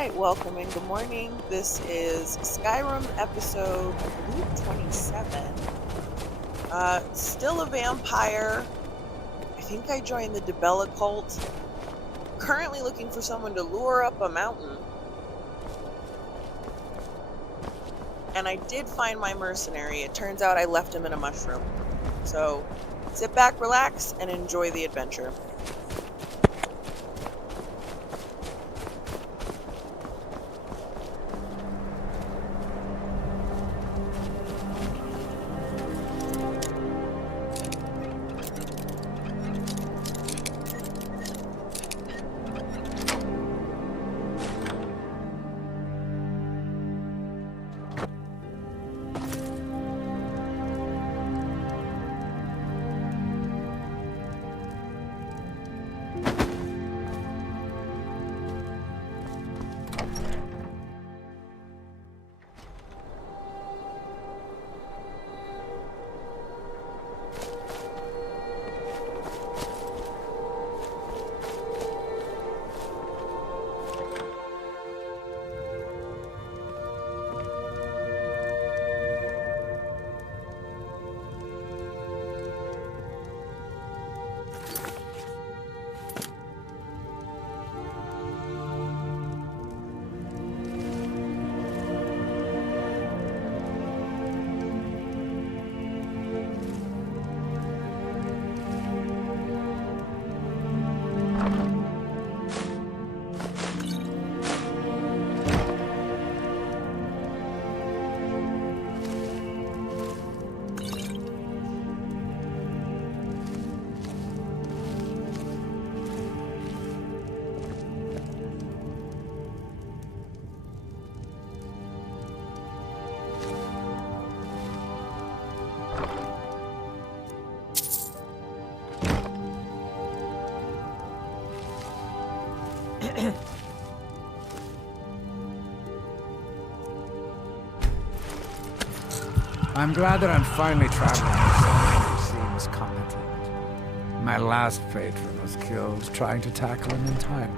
right, welcome and good morning. This is Skyrim episode, I believe, 27. Still a vampire. I think I joined the Debella cult. Currently looking for someone to lure up a mountain. And I did find my mercenary. It turns out I left him in a mushroom. So sit back, relax, and enjoy the adventure. I'm glad that I'm finally traveling with someone who seems competent. My last patron was killed trying to tackle him in time.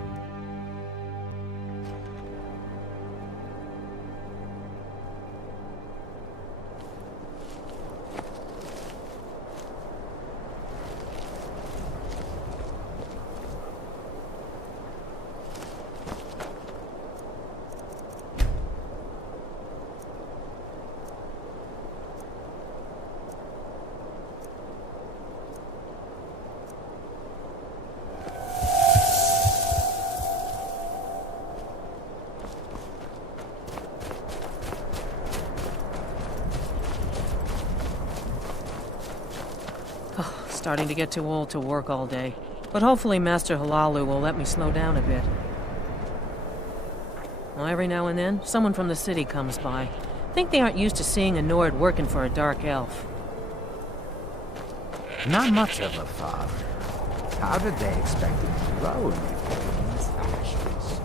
Starting to get too old to work all day. But hopefully Master Halalu will let me slow down a bit. Well, every now and then, someone from the city comes by. Think they aren't used to seeing a Nord working for a dark elf. Not much of a father. How did they expect him to grow in these ashes?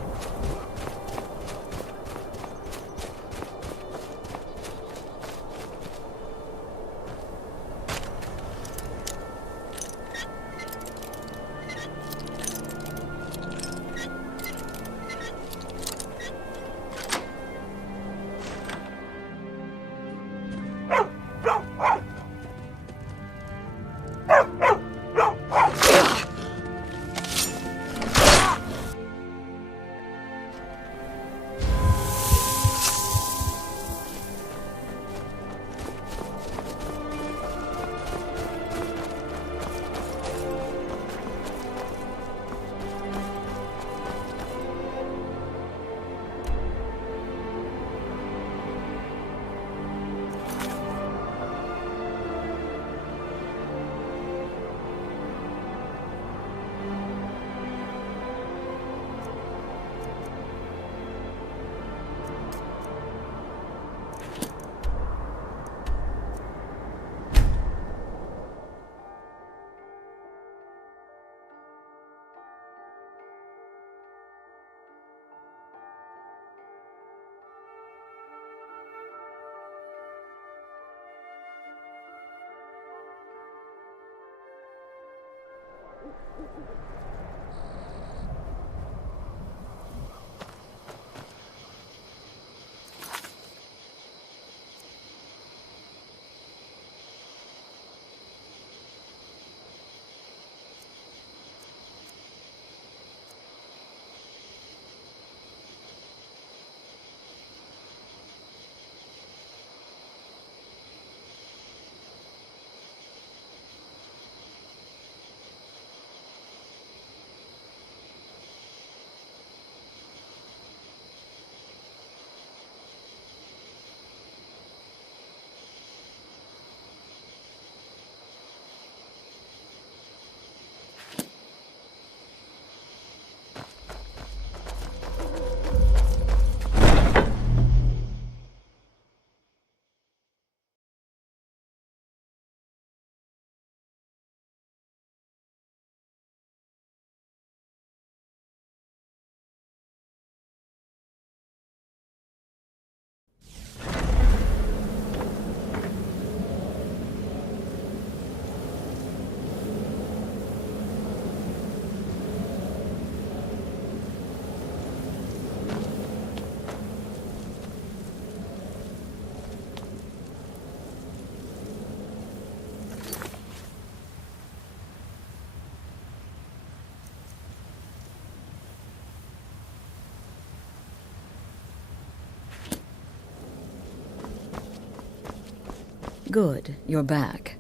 Good, you're back.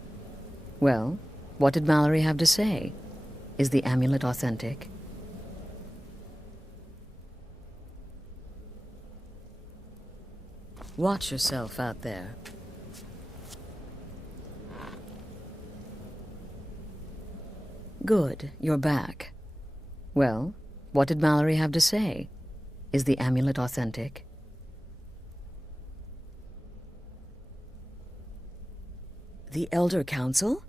Well, what did Mallory have to say? Is the amulet authentic? Watch yourself out there. Good, you're back. Well, what did Mallory have to say? Is the amulet authentic? The Elder Council?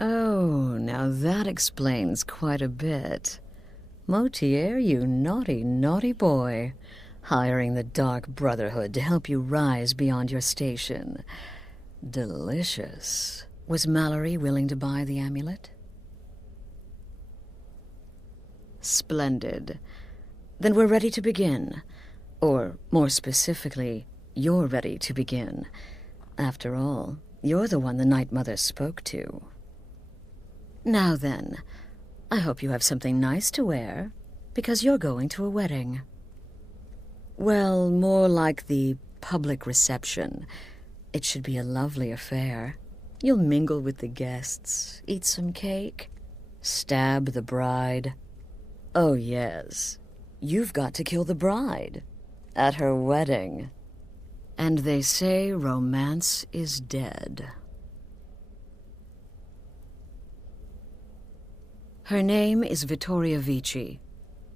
Oh, now that explains quite a bit. Motier, you naughty, naughty boy. Hiring the Dark Brotherhood to help you rise beyond your station. Delicious. Was Mallory willing to buy the amulet? Splendid. Then we're ready to begin. Or, more specifically, you're ready to begin. After all, you're the one the Night Mother spoke to. Now then, I hope you have something nice to wear, because you're going to a wedding. Well, more like the public reception. It should be a lovely affair. You'll mingle with the guests, eat some cake, stab the bride. Oh, yes. You've got to kill the bride. At her wedding. And they say romance is dead. Her name is Vittoria Vici.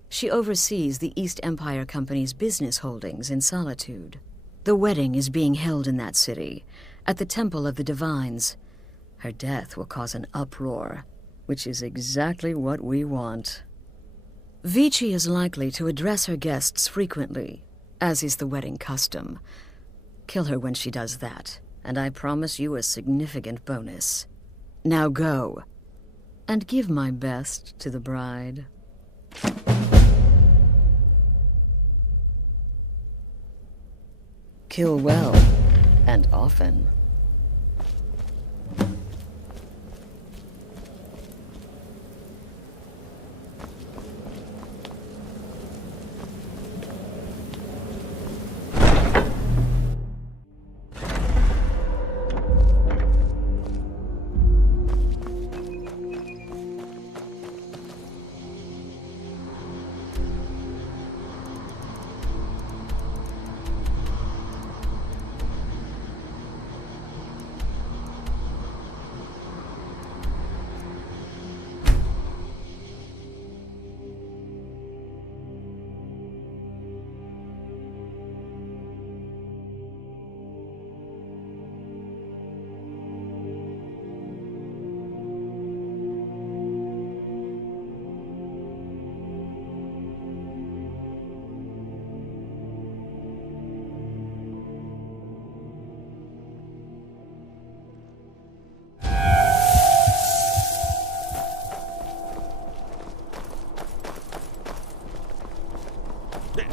She oversees the East Empire Company's business holdings in Solitude. The wedding is being held in that city, at the Temple of the Divines. Her death will cause an uproar, which is exactly what we want. Vici is likely to address her guests frequently, as is the wedding custom. Kill her when she does that, and I promise you a significant bonus. Now go, and give my best to the bride. Kill well, and often.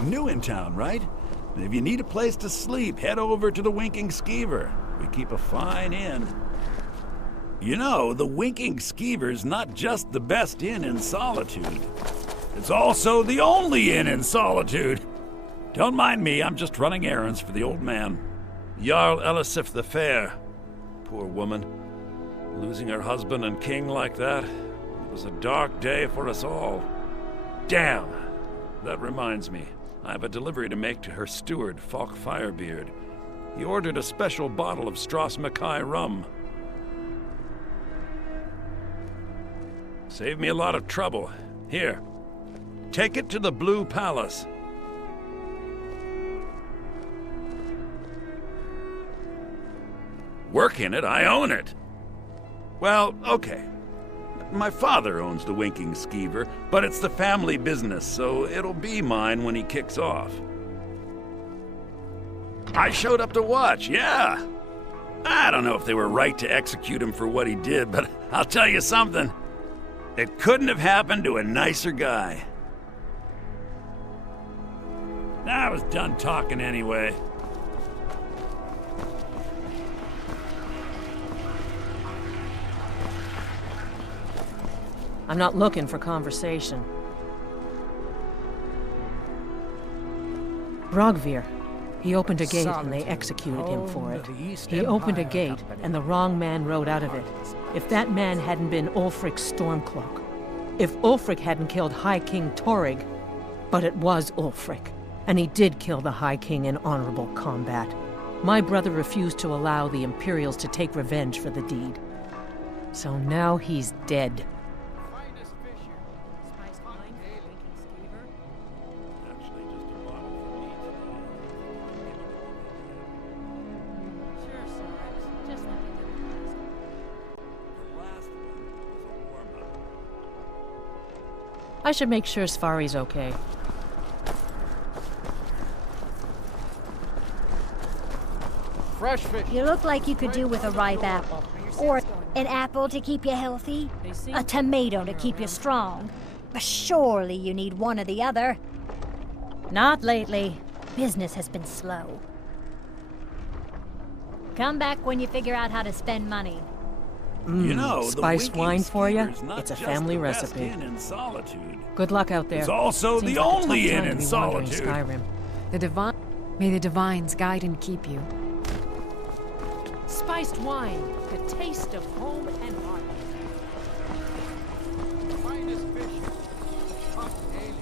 New in town, right? If you need a place to sleep, head over to the Winking Skeever. We keep a fine inn. You know, the Winking Skeever's not just the best inn in Solitude. It's also the only inn in Solitude. Don't mind me, I'm just running errands for the old man. Jarl Elisif the Fair. Poor woman. Losing her husband and king like that. It was a dark day for us all. Damn! That reminds me. I have a delivery to make to her steward, Falk Firebeard. He ordered a special bottle of Strass Mackay rum. Saved me a lot of trouble. Here, take it to the Blue Palace. Work in it? I own it. Well, okay. My father owns the Winking Skeever, but it's the family business, so it'll be mine when he kicks off. I showed up to watch, yeah. I don't know if they were right to execute him for what he did, but I'll tell you something. It couldn't have happened to a nicer guy. I was done talking anyway. I'm not looking for conversation. Rogvir, He opened a gate and they executed him for it. He opened a gate and the wrong man rode out of it. If that man hadn't been Ulfric Stormcloak, if Ulfric hadn't killed High King Torrig, but it was Ulfric, and he did kill the High King in honorable combat. My brother refused to allow the Imperials to take revenge for the deed. So now he's dead. Actually, just a bottle for me today. The last one was a warm-up. I should make sure Sfari's okay. Fresh fish. You look like you could do with a ripe apple. Or an apple to keep you healthy. A tomato to keep you strong. But surely you need one or the other. Not lately. Business has been slow. Come back when you figure out how to spend money. You know, the Spiced Winking wine for ya? Skeever's not It's a just family the best recipe. inn in Solitude. Good luck out there. It's also Seems the like a tough only time inn to in be wandering Solitude. Skyrim. May the divines guide and keep you. Spiced wine, the taste of home and heart. Finest fish. Hot ale.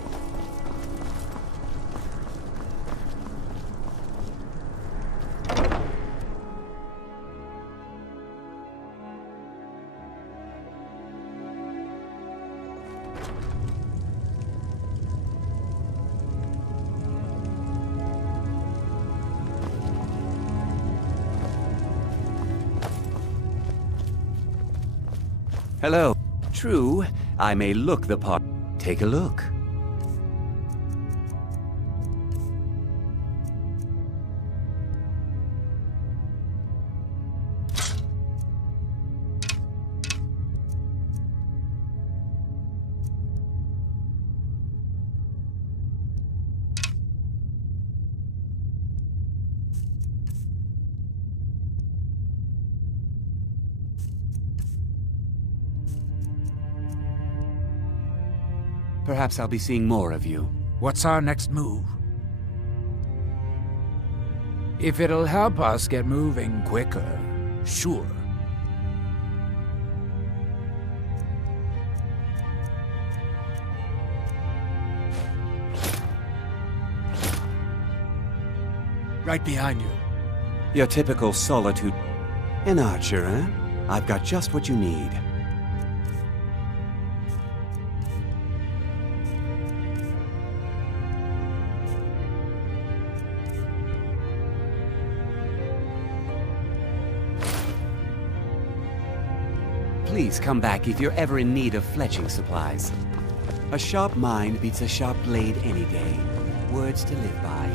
Hello. True, I may look the part. Take a look. Perhaps I'll be seeing more of you. What's our next move? If it'll help us get moving quicker, sure. Right behind you. Your typical Solitude. An archer, eh? I've got just what you need. Please come back if you're ever in need of fletching supplies. A sharp mind beats a sharp blade any day. Words to live by.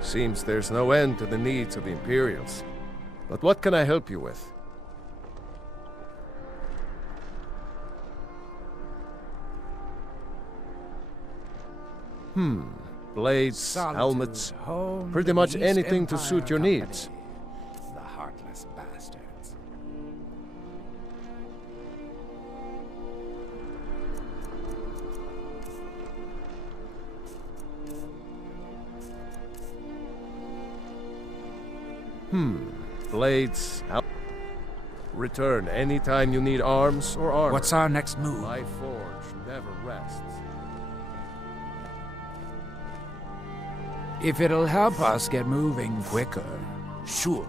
Seems there's no end to the needs of the Imperials. But what can I help you with? Blades, Solitude, helmets, home pretty to much the East anything to Empire suit your Company. needs. The heartless bastards. Blades, return anytime you need arms or armor. What's our next move? My forge never rests. If it'll help us get moving quicker, sure.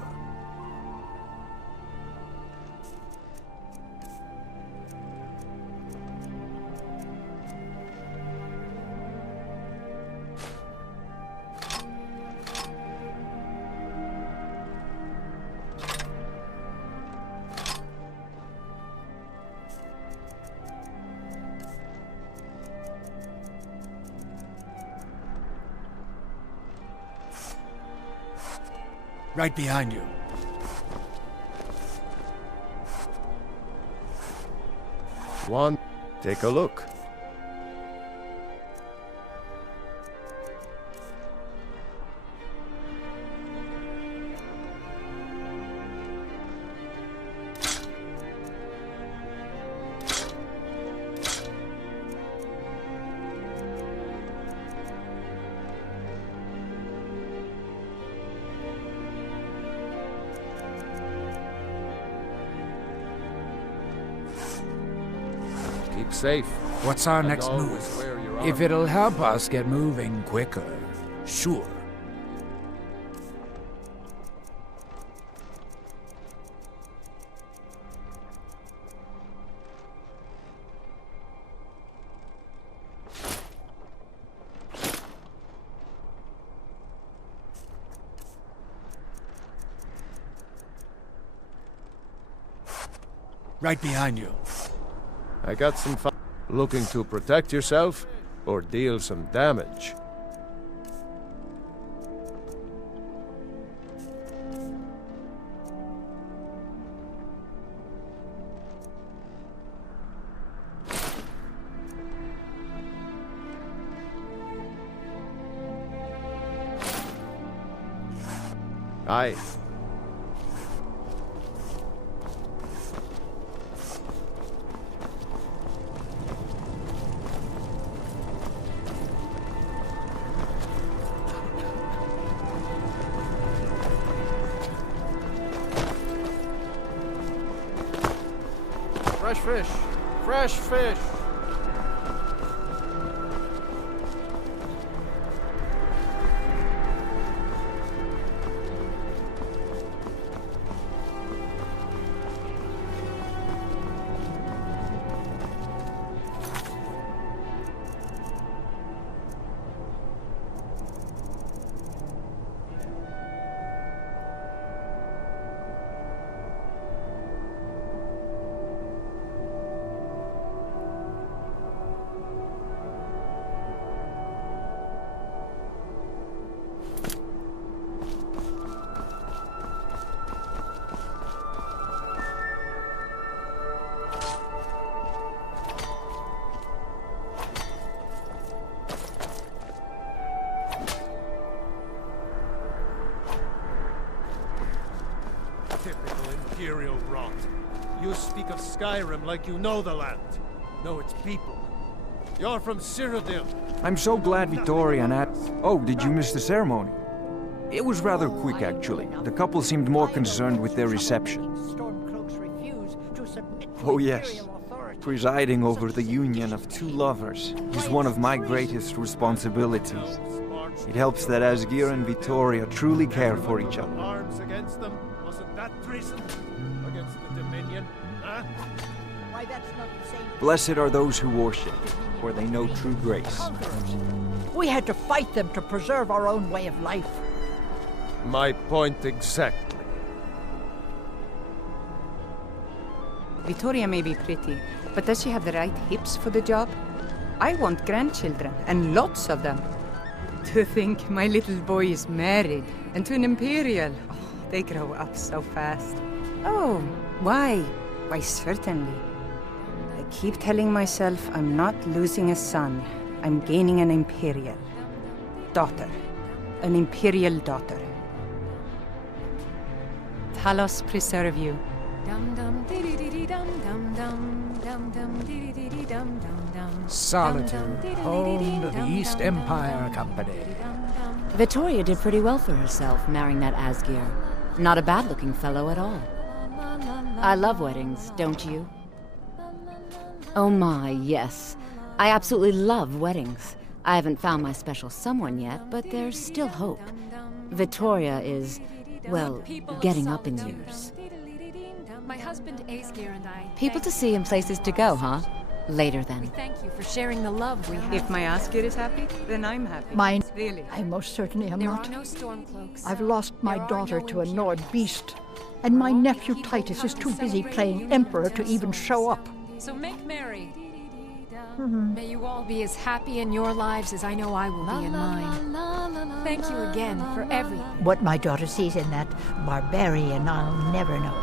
Right behind you. One, take a look. Keep safe. What's our And next always move? wear your If armor. it'll help us get moving quicker, sure. Right behind you. I got some fun. Looking to protect yourself or deal some damage? Aye. Fresh fish! Fresh fish! Typical Imperial rot. You speak of Skyrim like you know the land. Know its people. You're from Cyrodiil. I'm so glad Vittoria and Oh, did you miss the ceremony? It was rather quick, actually. The couple seemed more concerned with their reception. Oh, yes. Presiding over the union of two lovers is one of my greatest responsibilities. It helps that Asgeir and Vittoria truly care for each other. Arms against them. Wasn't that treason? Against the Dominion, huh? Why, that's not the same. Blessed are those who worship, for they know true grace. We had to fight them to preserve our own way of life. My point exactly. Vittoria may be pretty, but does she have the right hips for the job? I want grandchildren, and lots of them. To think my little boy is married, and to an Imperial. Oh, they grow up so fast. Oh, why? Why, certainly. I keep telling myself I'm not losing a son. I'm gaining an Imperial daughter. An Imperial daughter. Talos preserve you. Solitude, home to the East Empire Company. Vittoria did pretty well for herself, marrying that Asgeir. Not a bad-looking fellow at all. I love weddings, don't you? Oh my, yes. I absolutely love weddings. I haven't found my special someone yet, but there's still hope. Vittoria is, well, getting up in years. My husband Asgeir and I... People to see and places to go, huh? Later then. We thank you for sharing the love we have. If my Asgeir is happy, then I'm happy. Mine. Really. I most certainly am There not. are no stormcloaks. I've lost my There are daughter no to a Imperials. Nord beast, and my nephew People Titus is come too to busy celebrate playing union Emperor with to their even souls. show up. So make merry. May you all be as happy in your lives as I know I will be in mine. Thank you again for everything. What my daughter sees in that barbarian, I'll never know.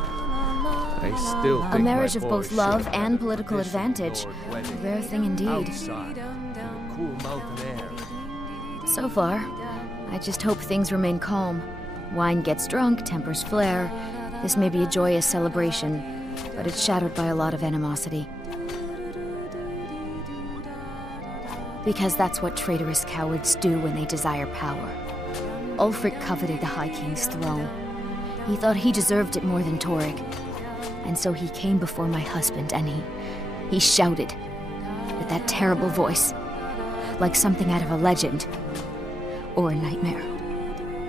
I still think a marriage my of boy both should love have and had political this advantage. Lord A wedding rare thing indeed. outside, in the cool mountain air. So far, I just hope things remain calm. Wine gets drunk, tempers flare. This may be a joyous celebration, but it's shadowed by a lot of animosity. Because that's what traitorous cowards do when they desire power. Ulfric coveted the High King's throne. He thought he deserved it more than Torrig. And so he came before my husband and he shouted with that terrible voice, like something out of a legend or a nightmare.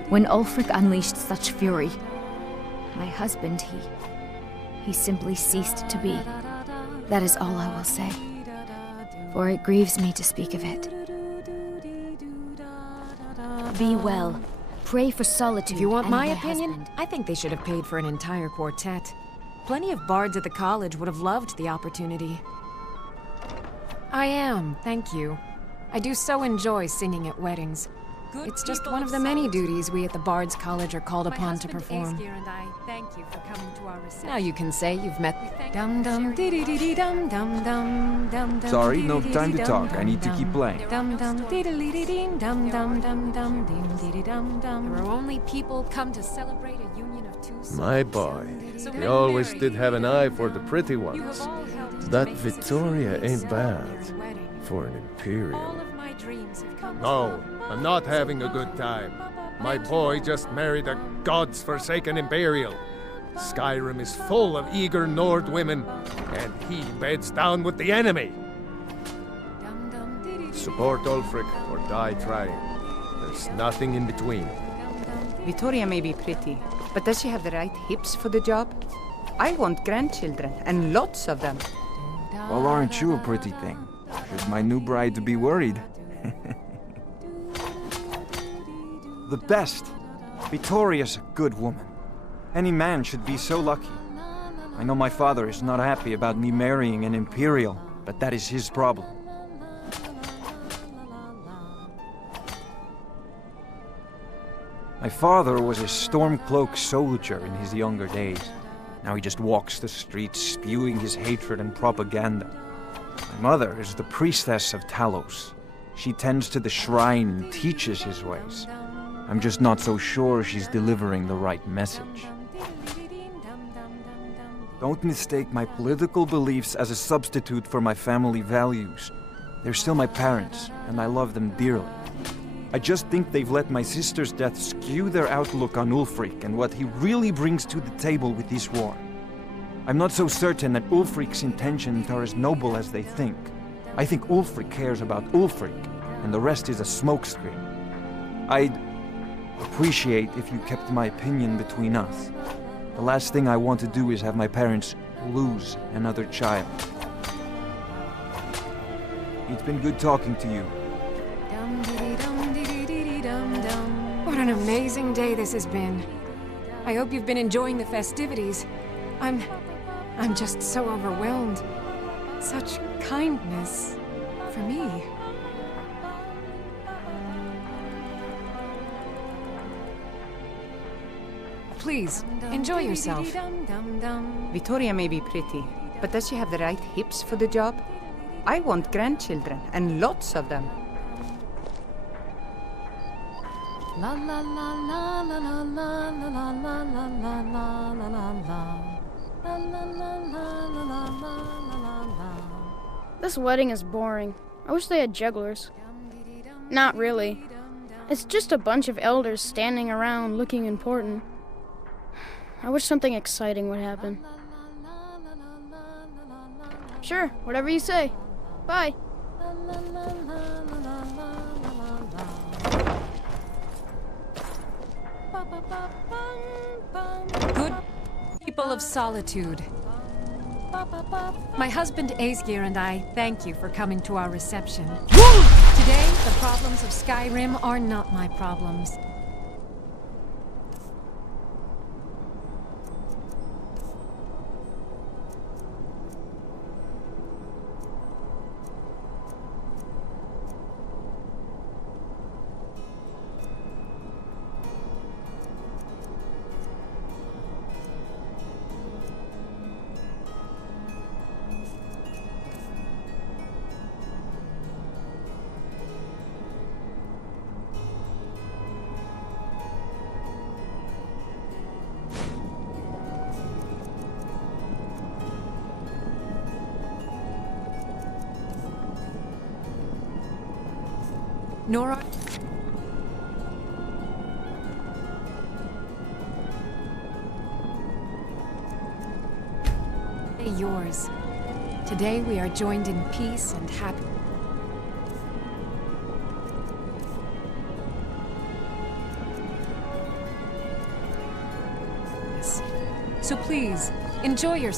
When Ulfric unleashed such fury, my husband, he simply ceased to be. That is all I will say, for it grieves me to speak of it. Be well. Pray for solitude. If you want and my my opinion, husband. I think they should have paid for an entire quartet. Plenty of bards at the college would have loved the opportunity. I am, thank you. I do so enjoy singing at weddings. It's just one of the many duties we at the Bards College are called upon to perform. And I thank you for coming to our reception. Now you can say you've met dum dum dee dee dee dum dum dum dum dum. Sorry, no time to talk. I need to keep playing. Dum dum dee dee dee dee dum dum dum dum dee dee dum dum. There are only people come to celebrate a union of two souls. My boy, he always did have an eye for the pretty ones. That Victoria ain't bad for an Imperial. No, I'm not having a good time. My boy just married a god's-forsaken Imperial. Skyrim is full of eager Nord women, and he beds down with the enemy. Support Ulfric or die trying. There's nothing in between. Vittoria may be pretty, but does she have the right hips for the job? I want grandchildren, and lots of them. Well, aren't you a pretty thing? Should my new bride be worried? The best. Victoria's a good woman. Any man should be so lucky. I know my father is not happy about me marrying an Imperial, but that is his problem. My father was a Stormcloak soldier in his younger days. Now he just walks the streets spewing his hatred and propaganda. My mother is the priestess of Talos. She tends to the shrine and teaches his ways. I'm just not so sure she's delivering the right message. Don't mistake my political beliefs as a substitute for my family values. They're still my parents, and I love them dearly. I just think they've let my sister's death skew their outlook on Ulfric and what he really brings to the table with this war. I'm not so certain that Ulfric's intentions are as noble as they think. I think Ulfric cares about Ulfric, and the rest is a smokescreen. I'd appreciate if you kept my opinion between us. The last thing I want to do is have my parents lose another child. It's been good talking to you. What an amazing day this has been. I hope you've been enjoying the festivities. I'm just so overwhelmed. Such kindness for me. Please, enjoy yourself. Vittoria may be pretty, but does she have the right hips for the job? I want grandchildren, and lots of them. La la la la la la la la la la la la la la la la. This wedding is boring. I wish they had jugglers. Not really. It's just a bunch of elders standing around looking important. I wish something exciting would happen. Sure, whatever you say. Bye. Good people of solitude. My husband Aesgir and I thank you for coming to our reception. Today, the problems of Skyrim are not my problems. nor are they yours. Today we are joined in peace and happiness. So please, enjoy your...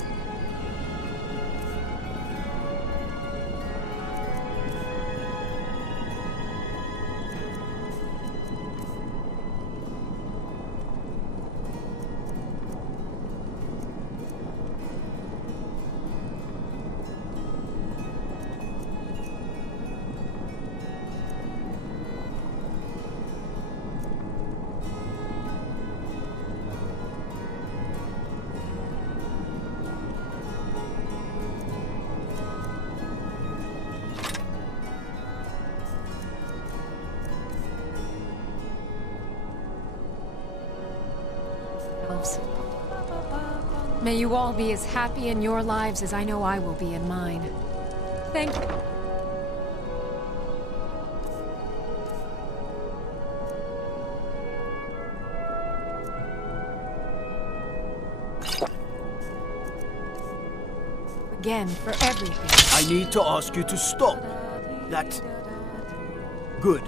May you all be as happy in your lives as I know I will be in mine. Thank you. Again, for everything. I need to ask you to stop. That's... good.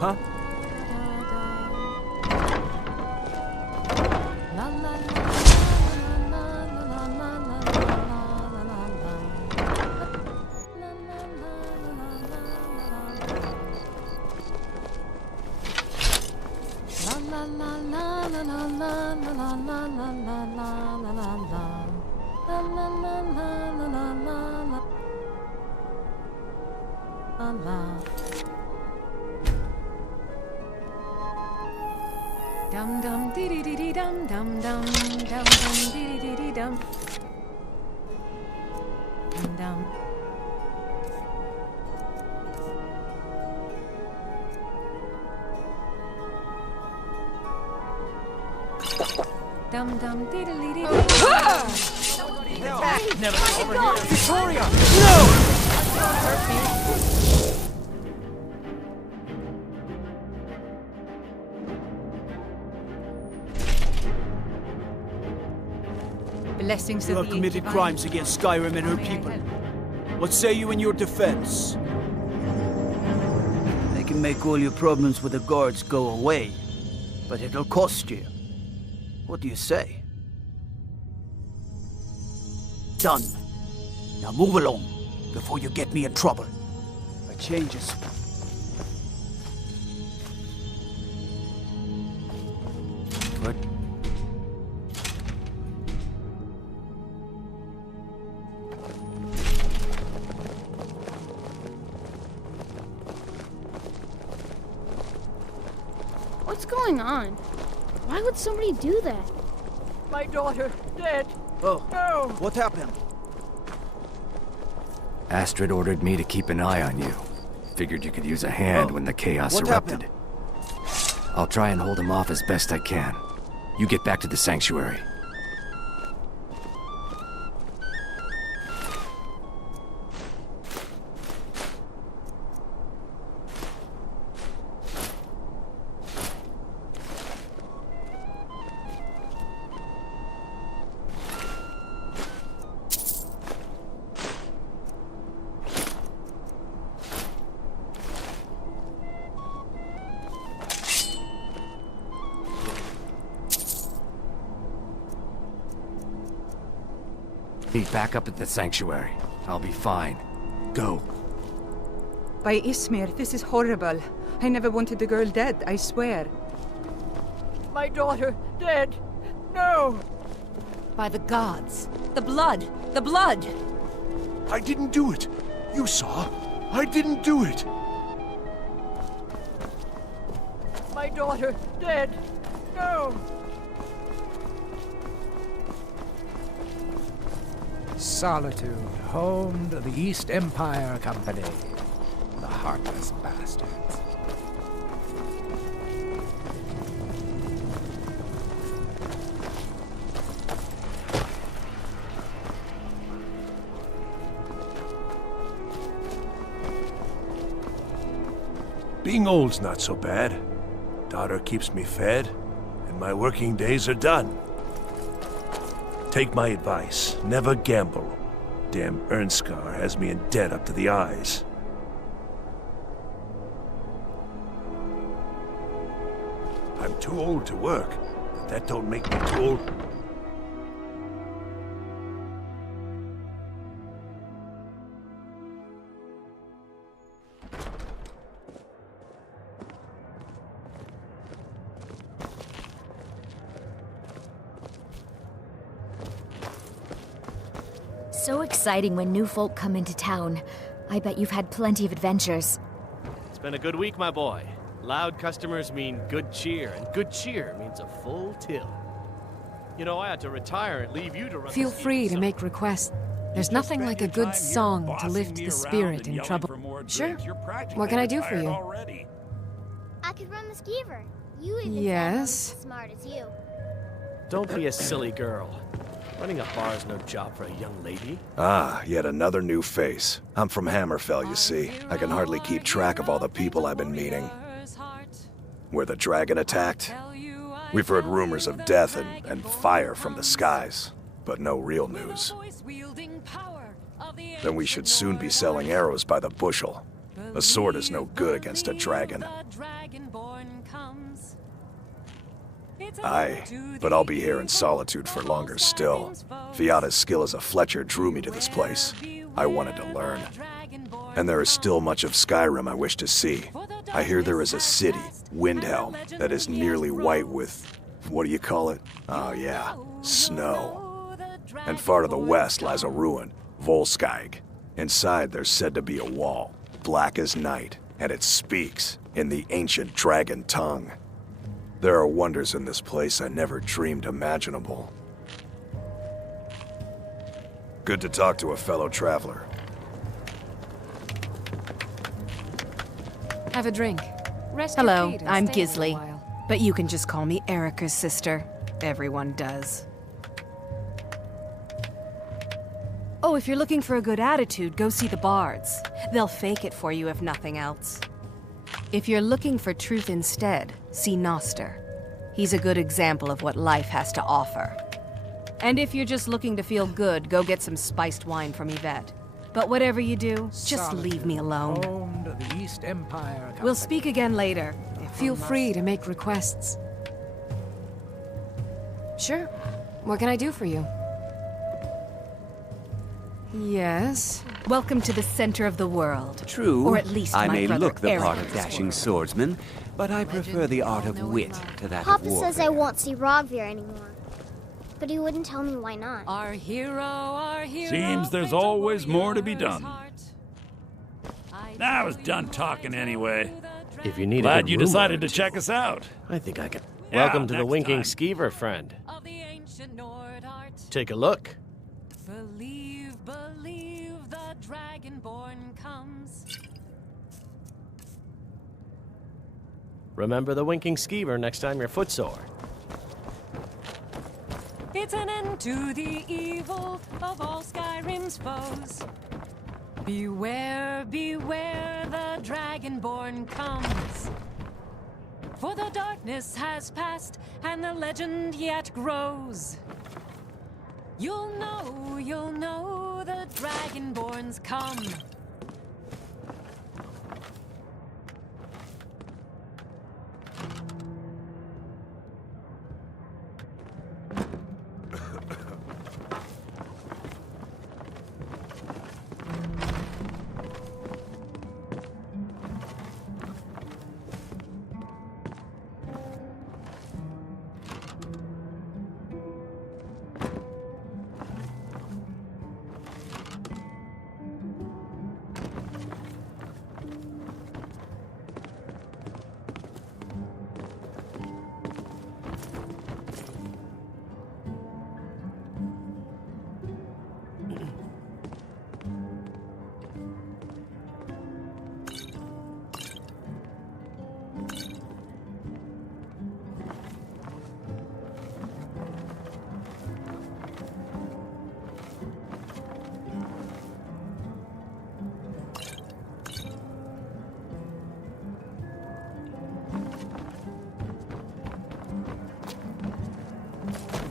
Huh? Dum dum dee dee dee dee dum dum dum dum dum dee dee dee dee dum dum dum. Dum dum dee dee dee dee. Never over here. Victoria! Blessings You of have the committed ancient crimes against Skyrim and her people. What say you in your defense? I can make all your problems with the guards go away, but it'll cost you. What do you say? Done. Now move along, before you get me in trouble. My changes. What? What's going on? Why would somebody do that? My daughter, dead. Oh, no! What happened? Astrid ordered me to keep an eye on you. Figured you could use a hand when the chaos What erupted. happened? I'll try and hold him off as best I can. You get back to the sanctuary. Meet back up at the sanctuary. I'll be fine. Go. By Ismir, this is horrible. I never wanted the girl dead, I swear. My daughter, dead. No! By the gods. The blood! The blood! I didn't do it. You saw. I didn't do it. My daughter, dead. No! Solitude, home to the East Empire Company. The heartless bastards. Being old's not so bad. Daughter keeps me fed, and my working days are done. Take my advice. Never gamble. Damn Ernskar has me in debt up to the eyes. I'm too old to work, but that don't make me too old. So exciting when new folk come into town. I bet you've had plenty of adventures. It's been a good week, my boy. Loud customers mean good cheer, and good cheer means a full till. You know, I had to retire and leave you to run. Feel free to make requests. There's nothing like a good song to lift the spirit in trouble. Sure. What can I do for you? I could run the skeever. You even Yes. sound as smart as you. Don't be a silly girl. Running a bar is no job for a young lady. Ah, yet another new face. I'm from Hammerfell, you see. I can hardly keep track of all the people I've been meeting. Where the dragon attacked? We've heard rumors of death and fire from the skies, but no real news. Then we should soon be selling arrows by the bushel. A sword is no good against a dragon. Aye, but I'll be here in solitude for longer still. Fiata's skill as a fletcher drew me to this place. I wanted to learn. And there is still much of Skyrim I wish to see. I hear there is a city, Windhelm, that is nearly white with... what do you call it? Oh yeah, snow. And far to the west lies a ruin, Volskag. Inside there's said to be a wall, black as night, and it speaks in the ancient dragon tongue. There are wonders in this place I never dreamed imaginable. Good to talk to a fellow traveler. Have a drink. Rest Hello, your feet and I'm stay a little Gisley. while. But you can just call me Erica's sister. Everyone does. Oh, if you're looking for a good attitude, go see the bards. They'll fake it for you if nothing else. If you're looking for truth instead, see Noster. He's a good example of what life has to offer. And if you're just looking to feel good, go get some spiced wine from Yvette. But whatever you do, just leave me alone. Home to the East Empire. We'll speak again later. Feel free to make requests. Sure. What can I do for you? Yes. Welcome to the center of the world. True. Or at least I my may brother look the part Eric's of dashing world. swordsman, but I prefer the art of wit to that Papa of war. says I won't see Rogvir anymore. But he wouldn't tell me why not. Our hero. Seems there's always more to be done. I was done talking anyway. If you need a Glad good you room decided to rent, check us out. I think I can. Yeah, Welcome to the next Winking time. Skeever, friend. Take a look. Believe, the Dragonborn comes. Remember the Winking Skeever next time you're footsore. It's an end to the evil of all Skyrim's foes. Beware, beware, the Dragonborn comes. For the darkness has passed, and the legend yet grows. You'll know, the Dragonborns come.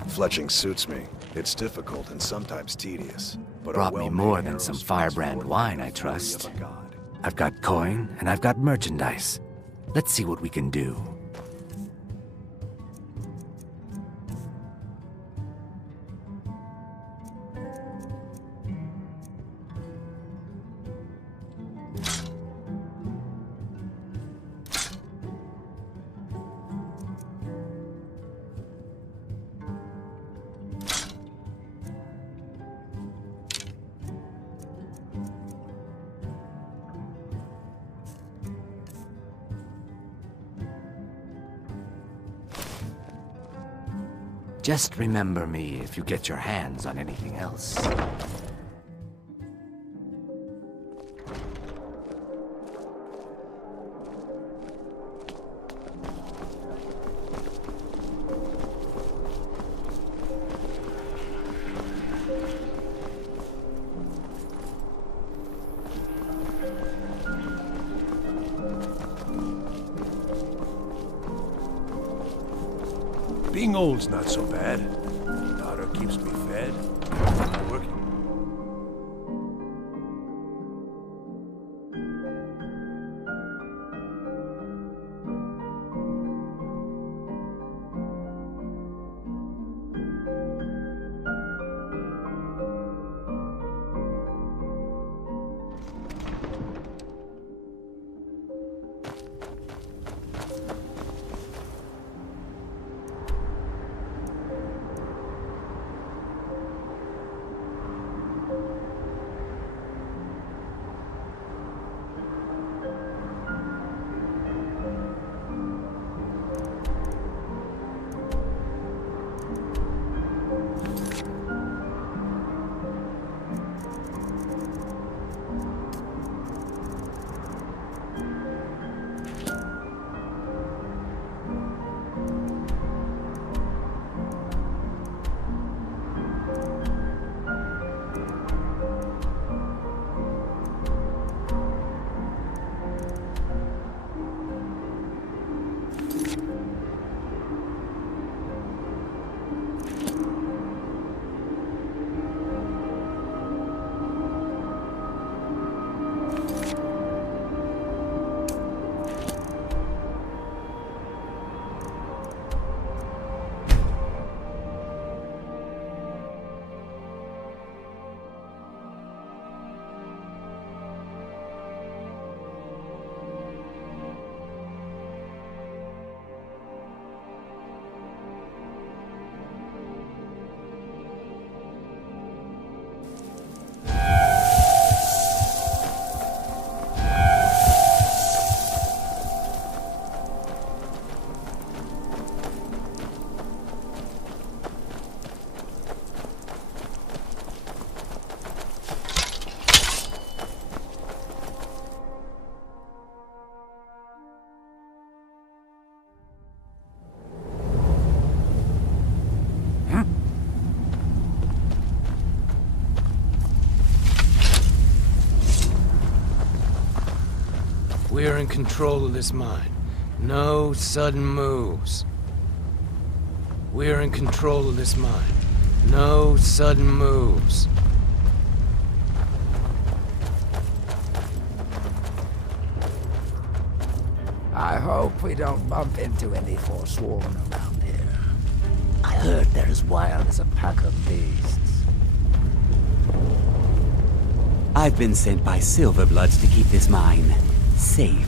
Fletching suits me. It's difficult and sometimes tedious. But Brought me more than some firebrand wine, I trust. I've got coin, and I've got merchandise. Let's see what we can do. Just remember me if you get your hands on anything else. Being old's not so bad. Daughter keeps me fed. I'm working. We're in control of this mine. No sudden moves. We're in control of this mine. No sudden moves. I hope we don't bump into any Forsworn around here. I heard they're as wild as a pack of beasts. I've been sent by Silverbloods to keep this mine safe.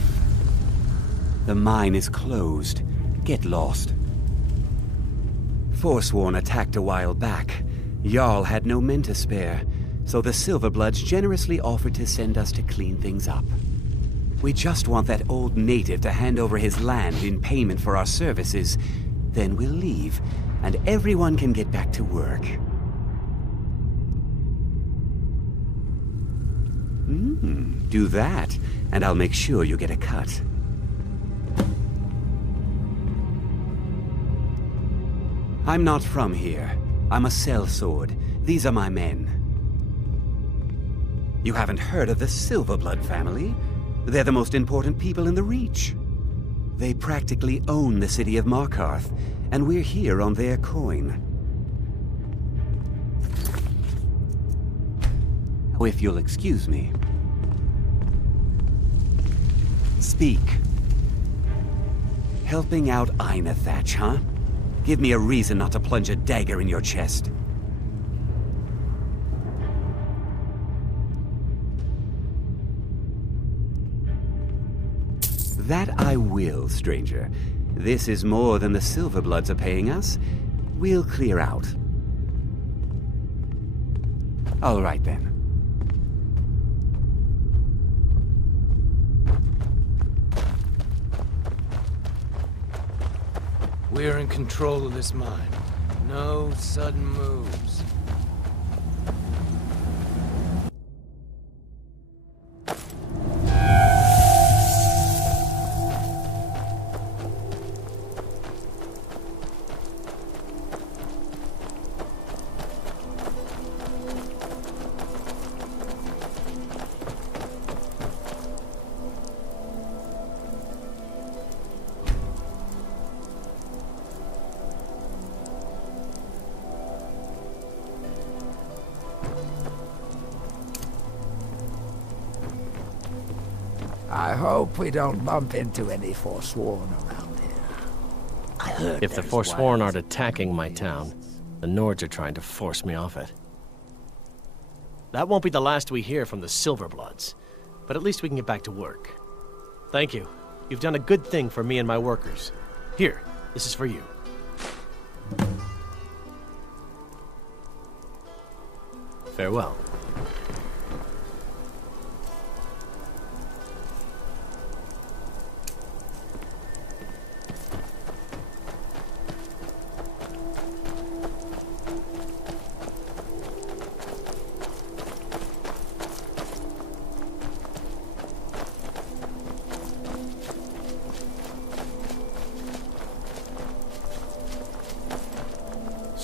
The mine is closed. Get lost. Forsworn attacked a while back. Jarl had no men to spare, so the Silverbloods generously offered to send us to clean things up. We just want that old native to hand over his land in payment for our services. Then we'll leave, and everyone can get back to work. Do that, and I'll make sure you get a cut. I'm not from here. I'm a sellsword. These are my men. You haven't heard of the Silverblood family? They're the most important people in the Reach. They practically own the city of Markarth, and we're here on their coin. If you'll excuse me. Speak. Helping out Einethach, huh? Give me a reason not to plunge a dagger in your chest. That I will, stranger. This is more than the Silverbloods are paying us. We'll clear out. All right, then. We're in control of this mine. No sudden moves. I hope we don't bump into any Forsworn around here. If the Forsworn aren't attacking my town, the Nords are trying to force me off it. That won't be the last we hear from the Silverbloods, but at least we can get back to work. Thank you. You've done a good thing for me and my workers. Here, this is for you. Farewell.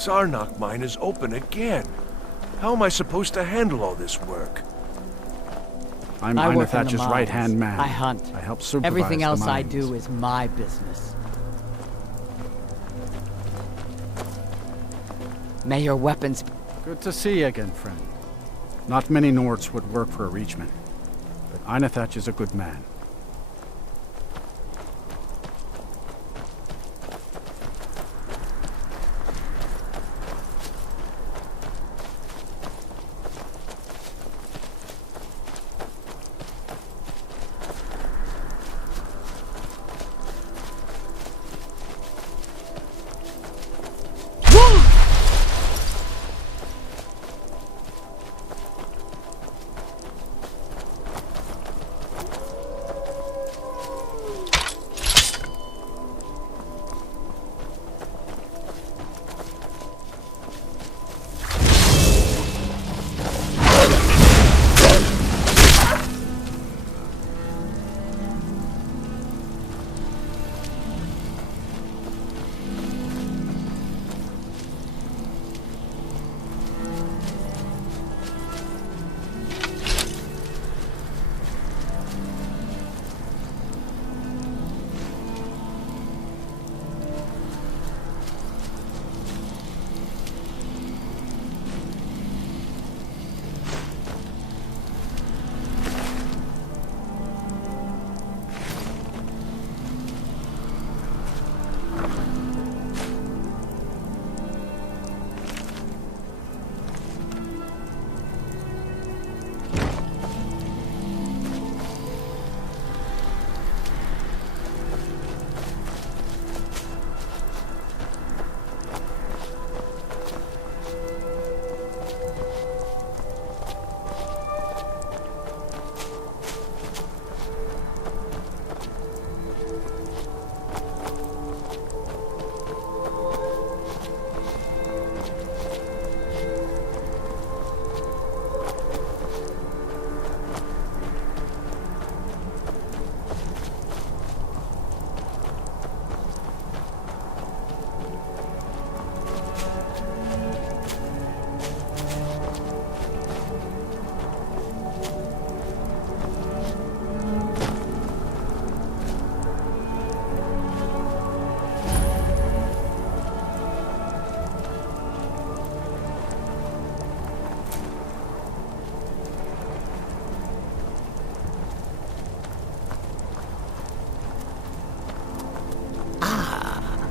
Sarnak mine is open again. How am I supposed to handle all this work? I'm Einethach's right-hand man. I hunt. I help supervise Everything else the I mines. do is my business. May your weapons... Good to see you again, friend. Not many Nords would work for a Reachman, but Einethach is a good man.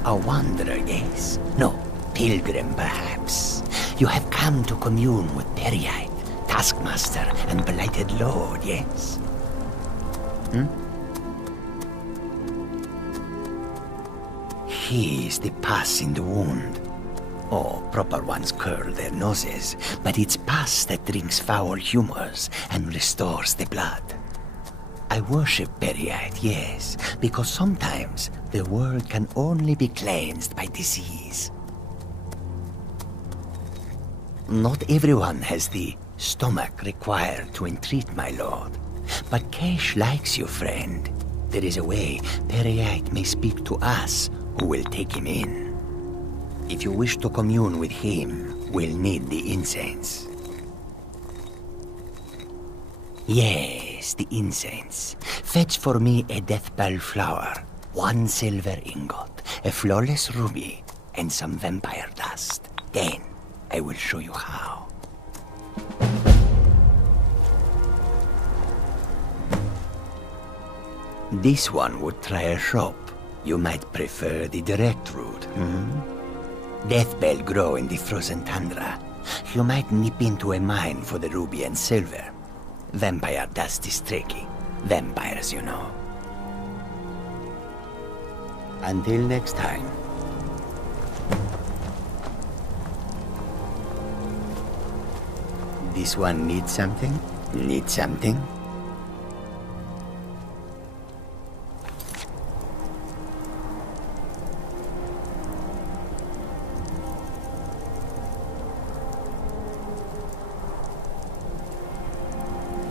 A wanderer, yes? No, pilgrim, perhaps. You have come to commune with Peryite, taskmaster and blighted lord, yes? He is the pus in the wound. Oh, proper ones curl their noses, but it's pus that drinks foul humors and restores the blood. I worship Peryite, yes, because sometimes the world can only be cleansed by disease. Not everyone has the stomach required to entreat my lord, but Kesh likes you, friend. There is a way Peryite may speak to us who will take him in. If you wish to commune with him, we'll need the incense. Yes, the incense. Fetch for me a deathbell flower, 1 silver ingot, a flawless ruby, and some vampire dust. Then I will show you how. This one would try a shop. You might prefer the direct route, Deathbell grow in the frozen tundra. You might nip into a mine for the ruby and silver. Vampire dust is tricky. Vampires, you know. Until next time. This one needs something? Need something?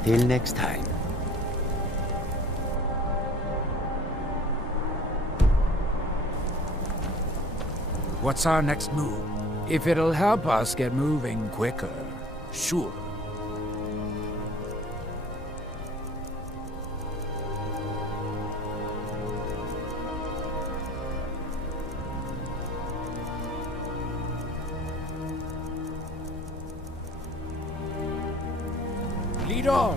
Till next time. What's our next move? If it'll help us get moving quicker, sure. Lead on!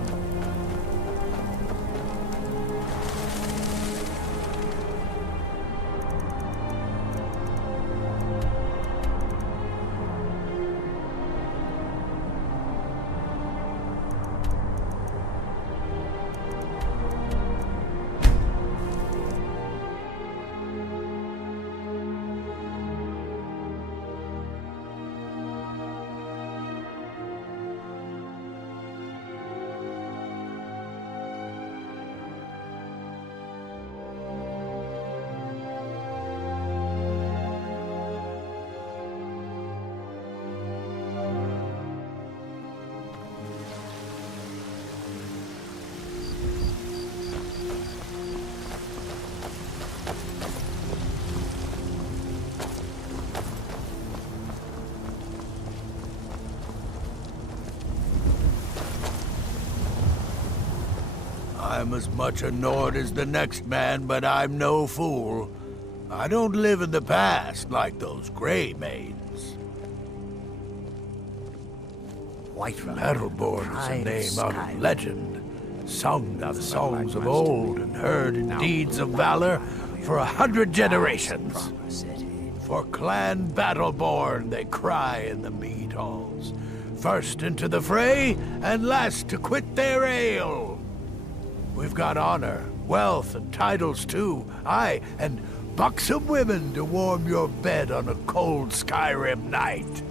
I'm as much a Nord as the next man, but I'm no fool. I don't live in the past like those Grey Maids. Battleborn is a name out of legend, sung in the songs of old and heard in deeds of valor for 100 generations. For Clan Battleborn they cry in the mead halls, first into the fray and last to quit their ale. We've got honor, wealth, and titles too. Aye, and buxom women to warm your bed on a cold Skyrim night.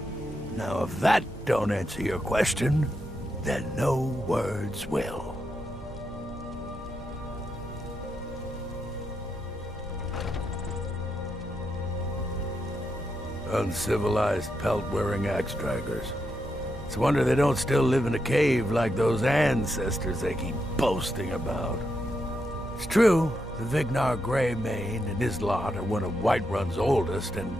Now, if that don't answer your question, then no words will. Uncivilized pelt-wearing axe-draggers. It's a wonder they don't still live in a cave like those ancestors they keep boasting about. It's true, the Vignar Greymane and his lot are one of Whiterun's oldest and,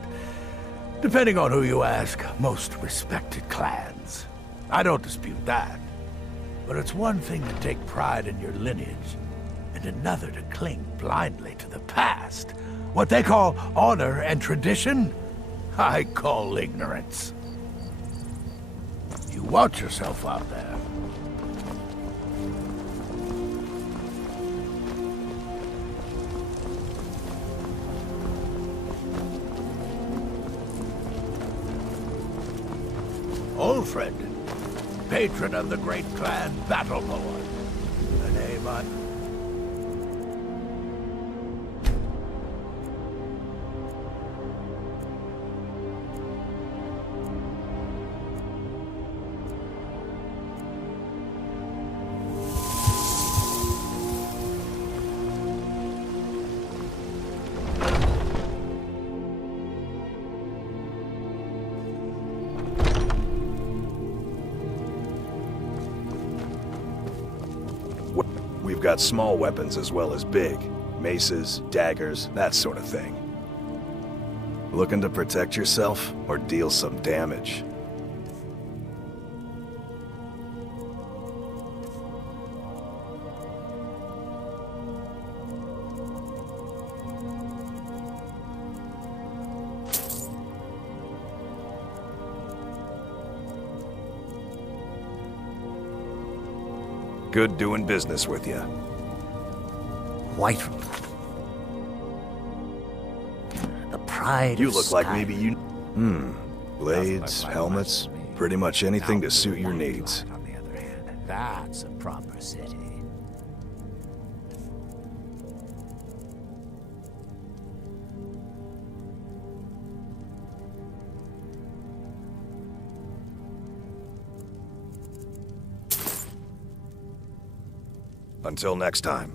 depending on who you ask, most respected clans. I don't dispute that. But it's one thing to take pride in your lineage, and another to cling blindly to the past. What they call honor and tradition, I call ignorance. You watch yourself out there. Ulfred, patron of the great clan Battleborn. A name I... We've got small weapons as well as big. Maces, daggers, that sort of thing. Looking to protect yourself or deal some damage? Good doing business with you. White. The pride You of look like Skyrim. maybe you... Blades, helmets, pretty much anything to suit your needs. That's a proper city. Until next time.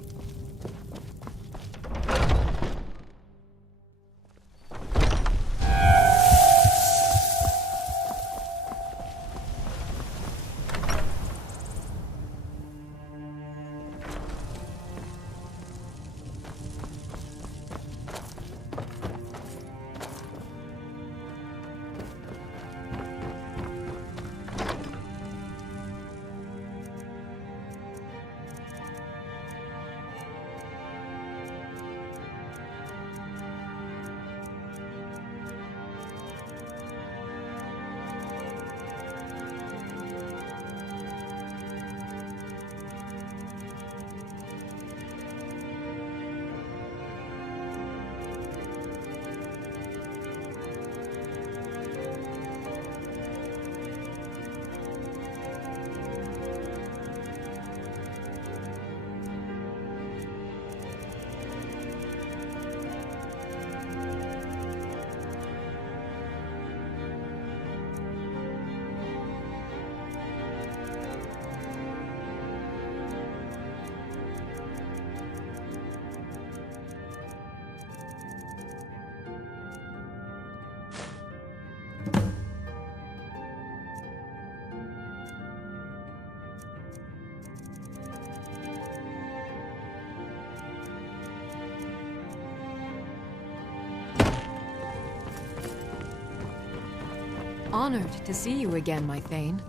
Honored to see you again, my Thane.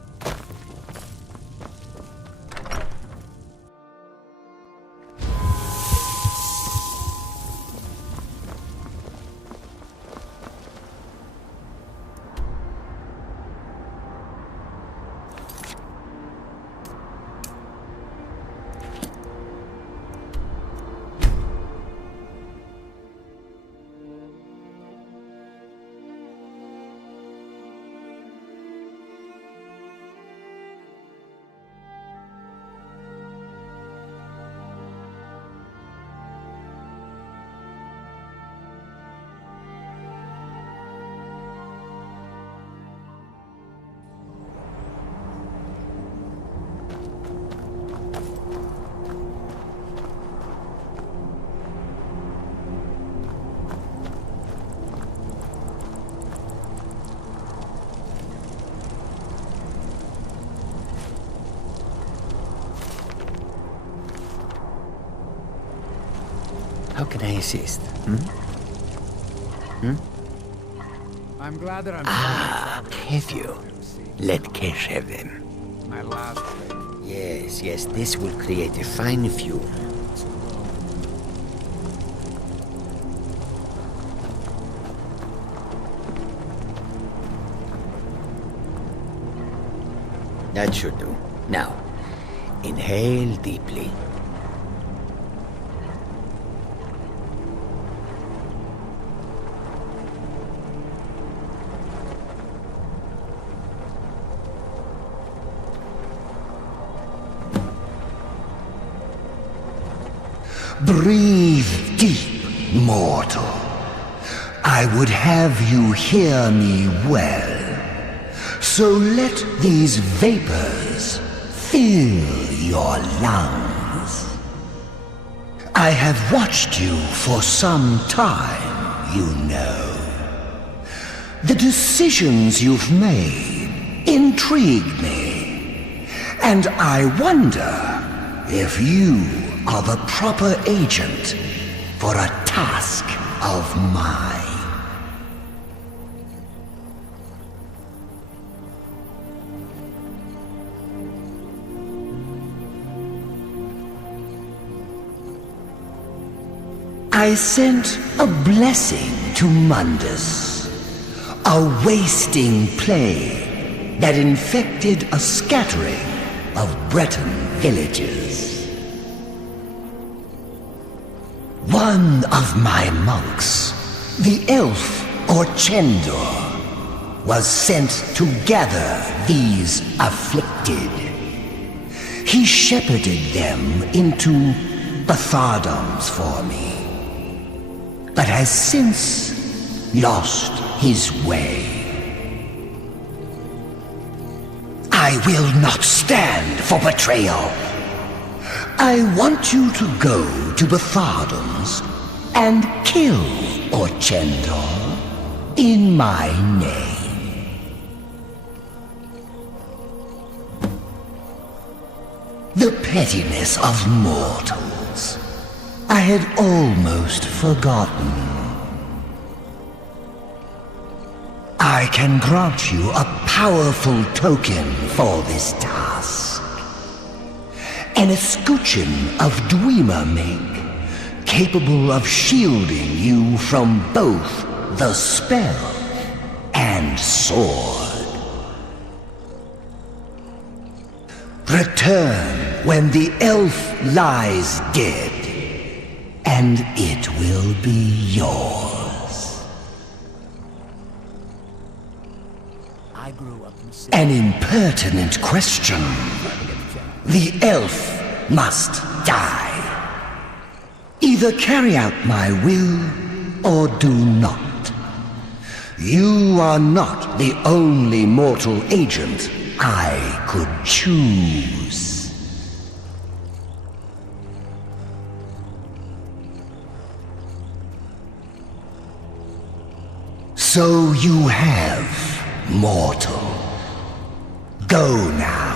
How can I assist? I'm glad that I'm have you? Let Kesh have them. my last. Yes, this will create a fine fume. That should do. Now, inhale deeply. Breathe deep, mortal. I would have you hear me well. So let these vapors fill your lungs. I have watched you for some time, you know. The decisions you've made intrigue me, and I wonder if you are the proper agent for a task of mine. I sent a blessing to Mundus, a wasting plague that infected a scattering of Breton villages. One of my monks, the elf Orchendor, was sent to gather these afflicted. He shepherded them into Bethardums for me, but has since lost his way. I will not stand for betrayal. I want you to go to Bethardums and kill Orchendor in my name. The pettiness of mortals. I had almost forgotten. I can grant you a powerful token for this task. An escutcheon of Dwemer make, capable of shielding you from both the spell and sword. Return when the elf lies dead, and it will be yours. I grew up in An impertinent question. The elf must die. Either carry out my will, or do not. You are not the only mortal agent I could choose. So you have, mortal. Go now.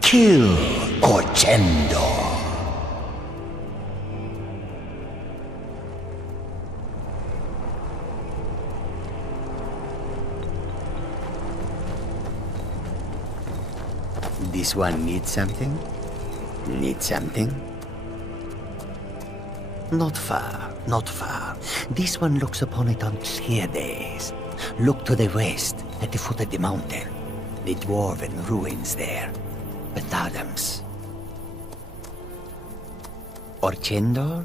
Kill Orchendor. This one needs something? Need something? Not far, not far. This one looks upon it on clear days. Look to the west, at the foot of the mountain. The dwarven ruins there. Bethardums. Orchendor?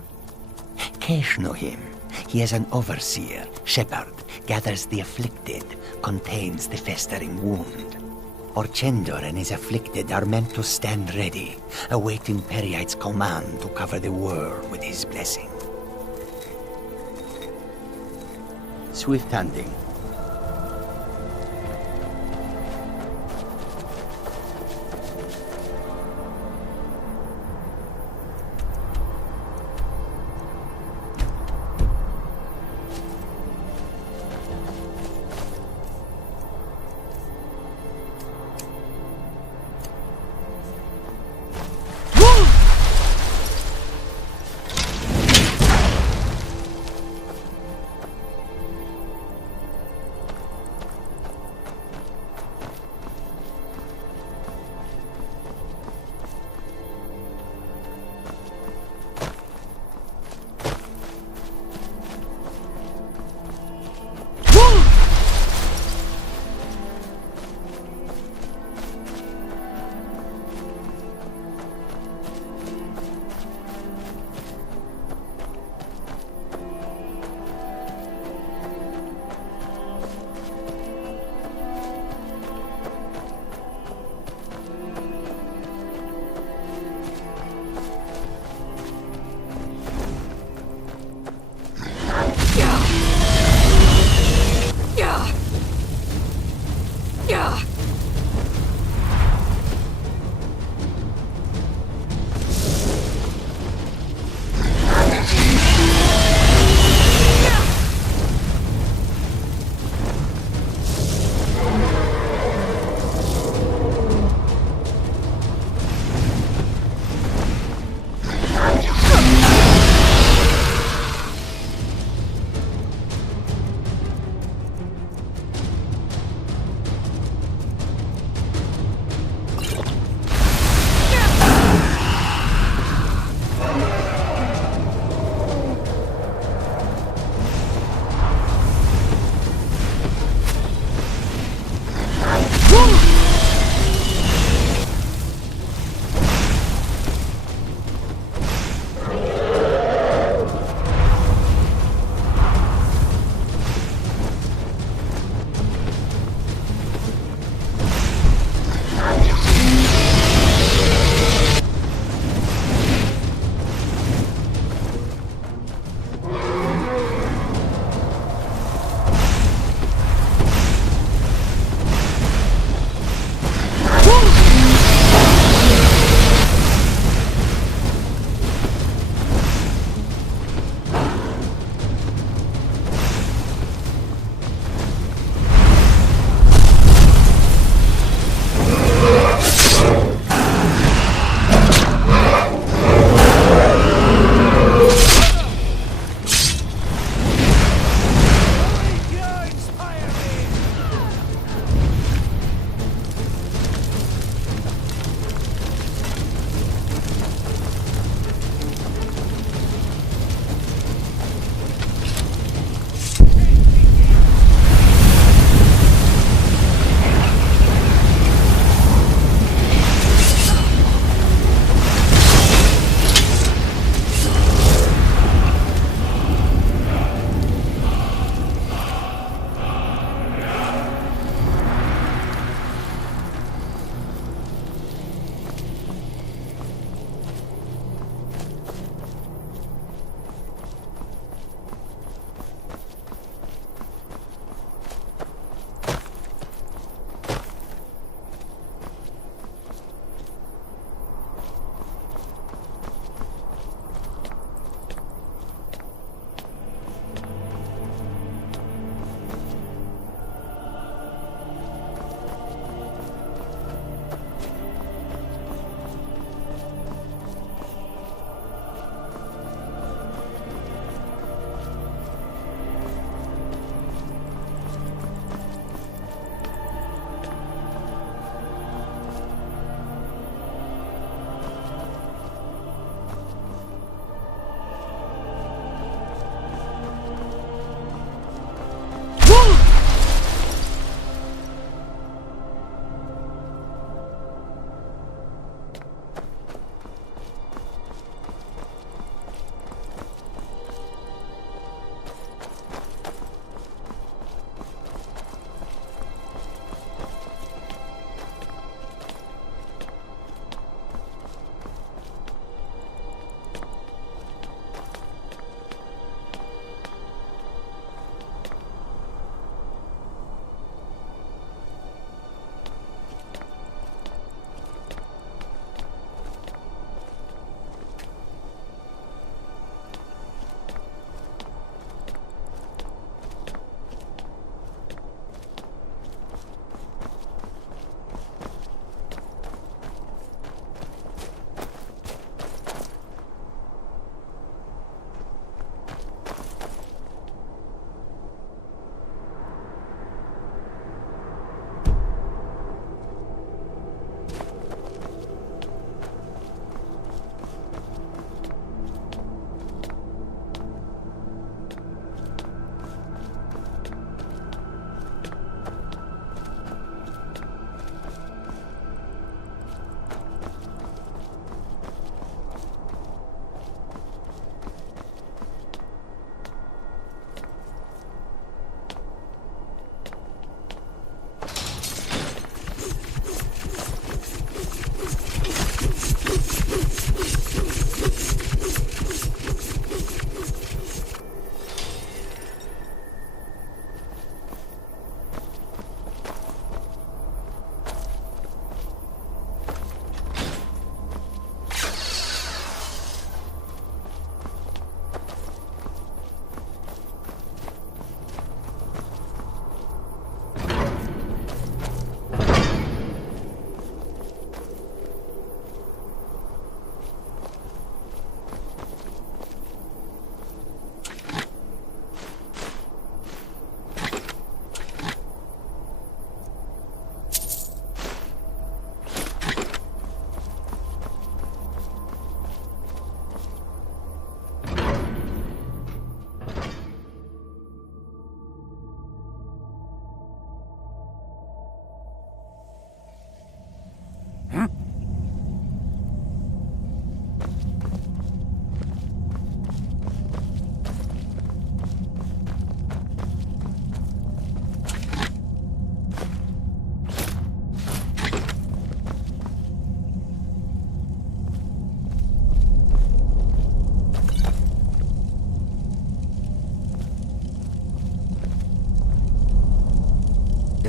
Kesh know him. He is an overseer, shepherd, gathers the afflicted, contains the festering wound. Orchendor and his afflicted are meant to stand ready, awaiting Periite's command to cover the world with his blessing. Swift hunting.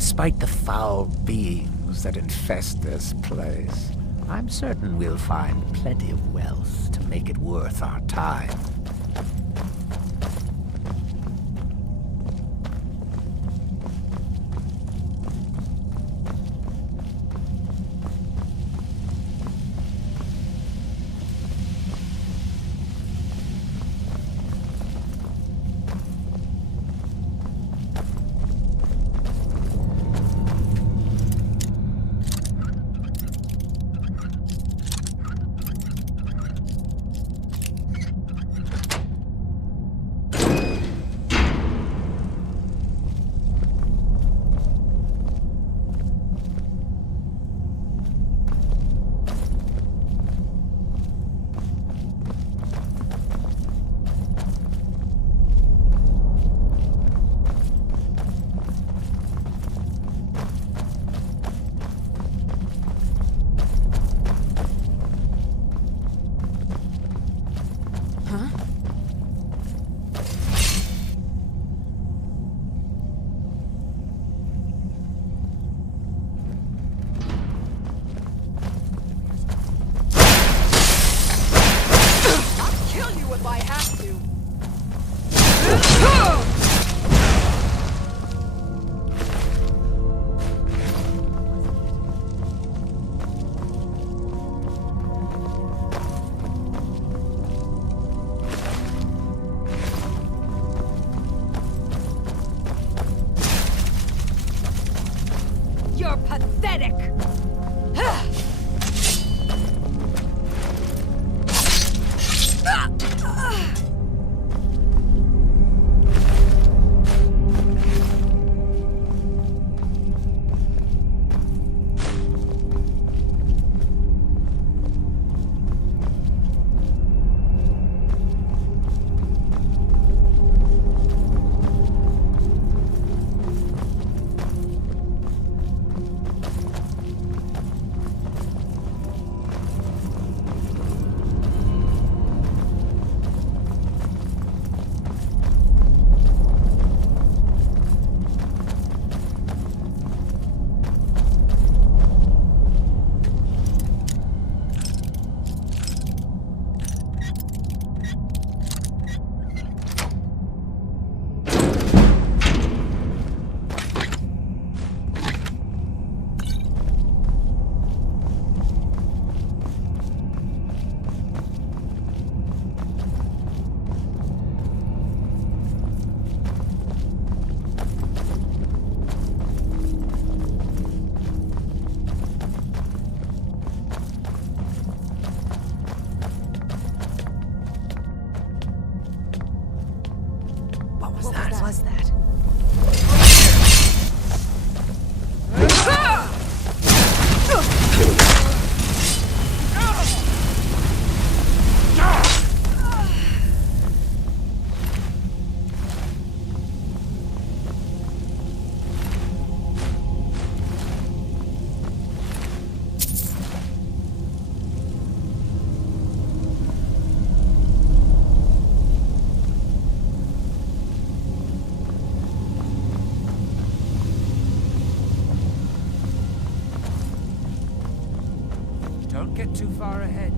Despite the foul beings that infest this place, I'm certain we'll find plenty of wealth to make it worth our time. You're pathetic! What was that? Don't get too far ahead.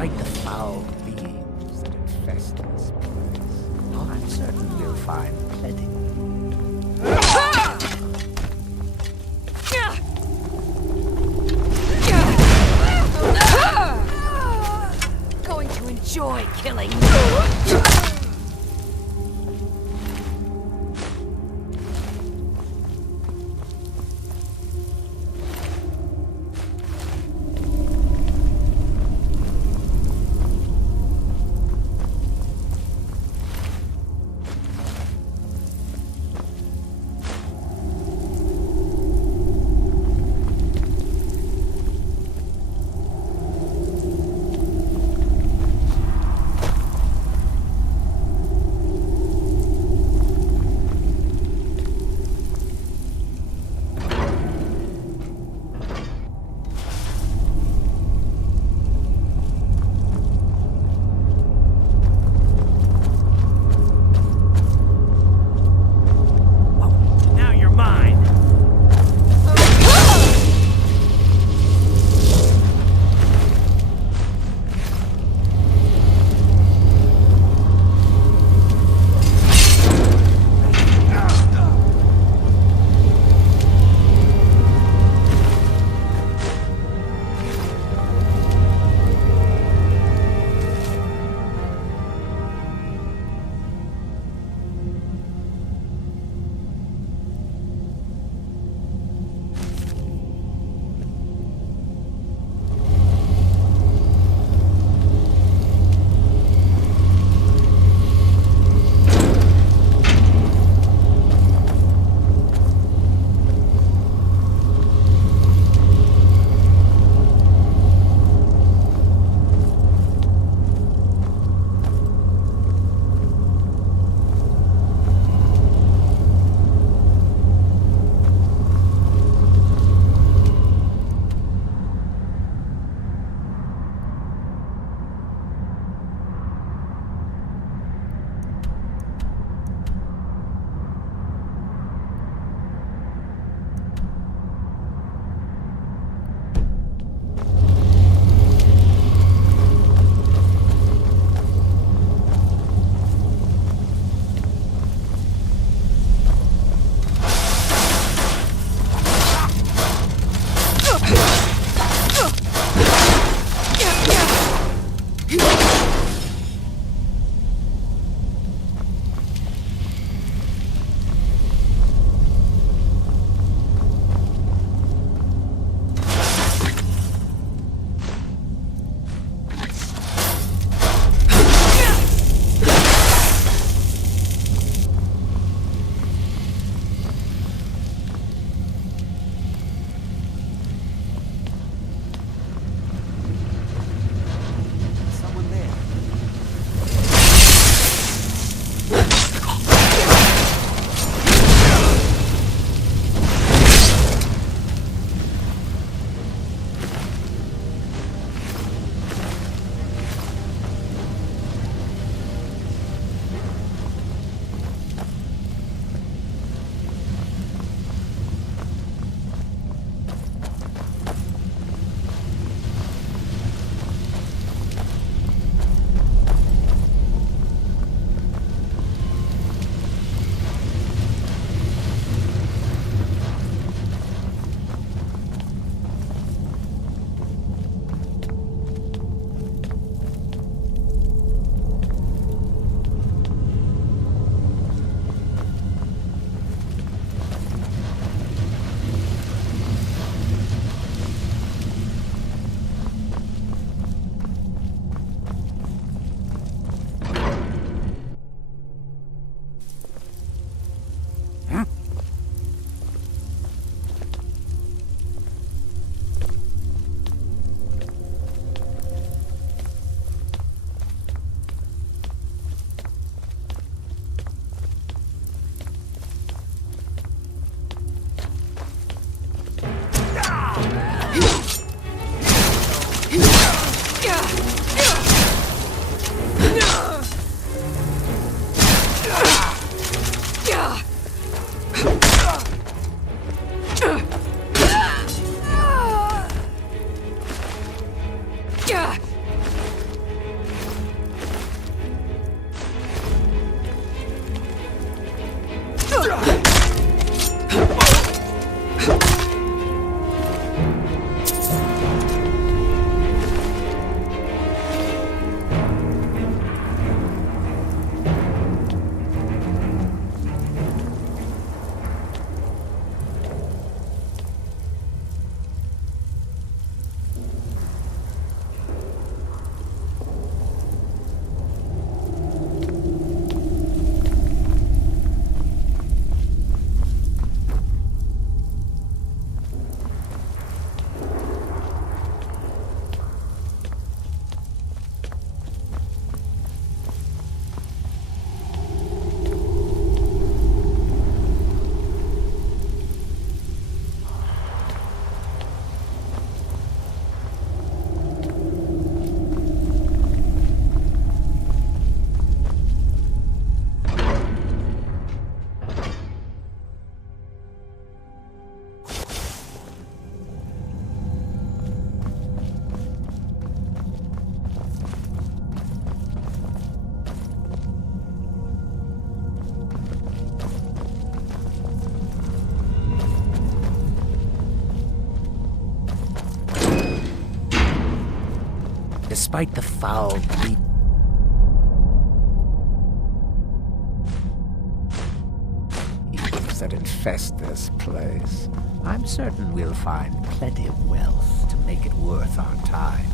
Despite the foul beings that infest this place, I'm certain you'll find plenty. Going to enjoy killing you. Despite the foul evils that infest this place, I'm certain we'll find plenty of wealth to make it worth our time.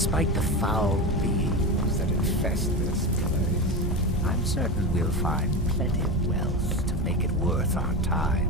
Despite the foul beings that infest this place, I'm certain we'll find plenty of wealth to make it worth our time.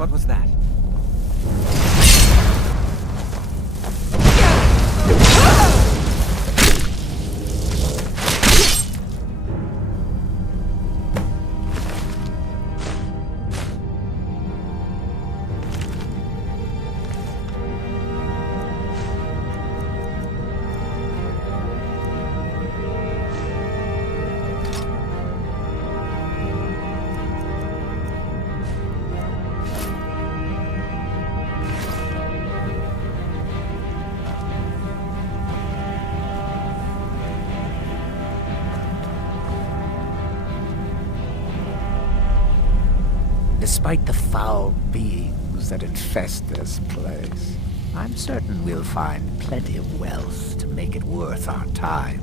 What was that? Despite the foul beings that infest this place, I'm certain we'll find plenty of wealth to make it worth our time.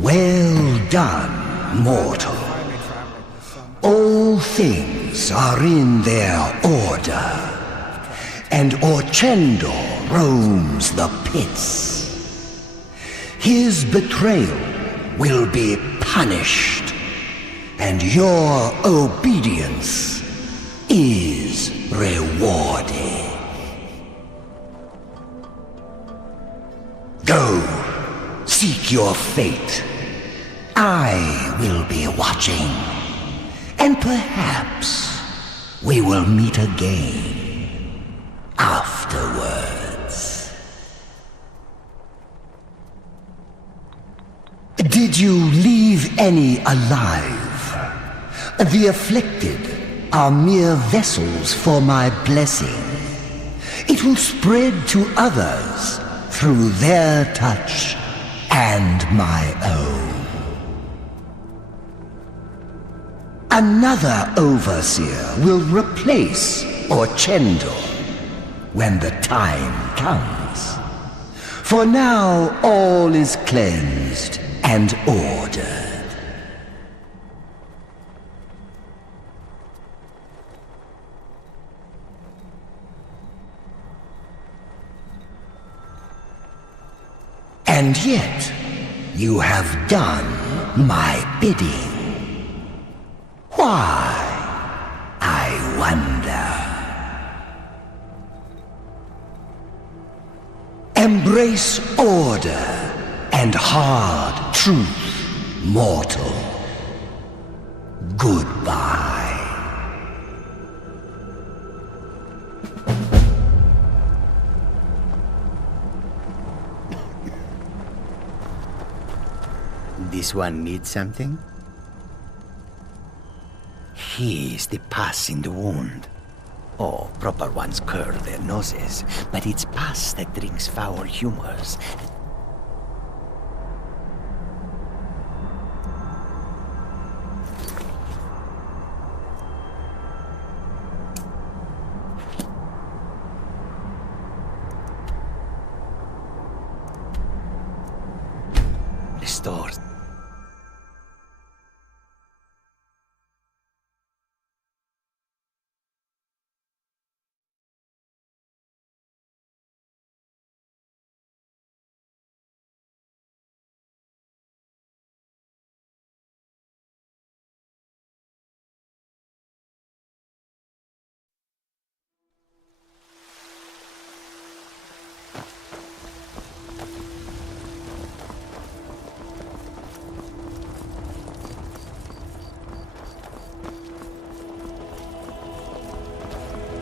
Well done, mortal. All things are in their order, and Orchendor roams the pits. His betrayal will be punished, and your obedience is rewarded. Go, seek your fate. I will be watching, and perhaps we will meet again afterwards. Did you leave any alive? The afflicted are mere vessels for my blessing. It will spread to others through their touch and my own. Another overseer will replace Orchendor when the time comes. For now, all is cleansed and ordered. And yet, you have done my bidding. Why, I wonder. Embrace order and hard truth, mortal. Goodbye. This one needs something? Here's the pus in the wound. Oh, proper ones curl their noses, but it's pus that drinks foul humors. Restores.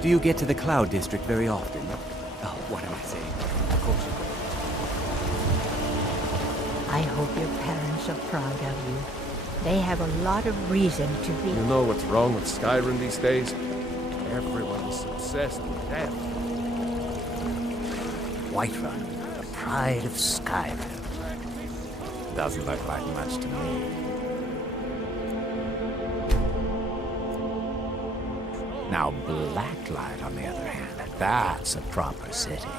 Do you get to the Cloud District very often? Oh, what am I saying? Of course you do. I hope your parents are proud of you. They have a lot of reason to be. You know what's wrong with Skyrim these days? Everyone's obsessed with death. Whiterun, the pride of Skyrim. Doesn't look like much to me. Now, Blacklight, on the other hand, that's a proper city.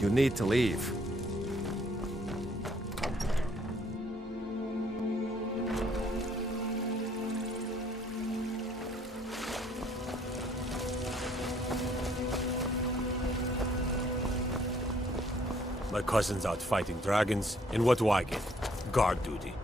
You need to leave. My cousin's out fighting dragons, and what do I get? Guard duty.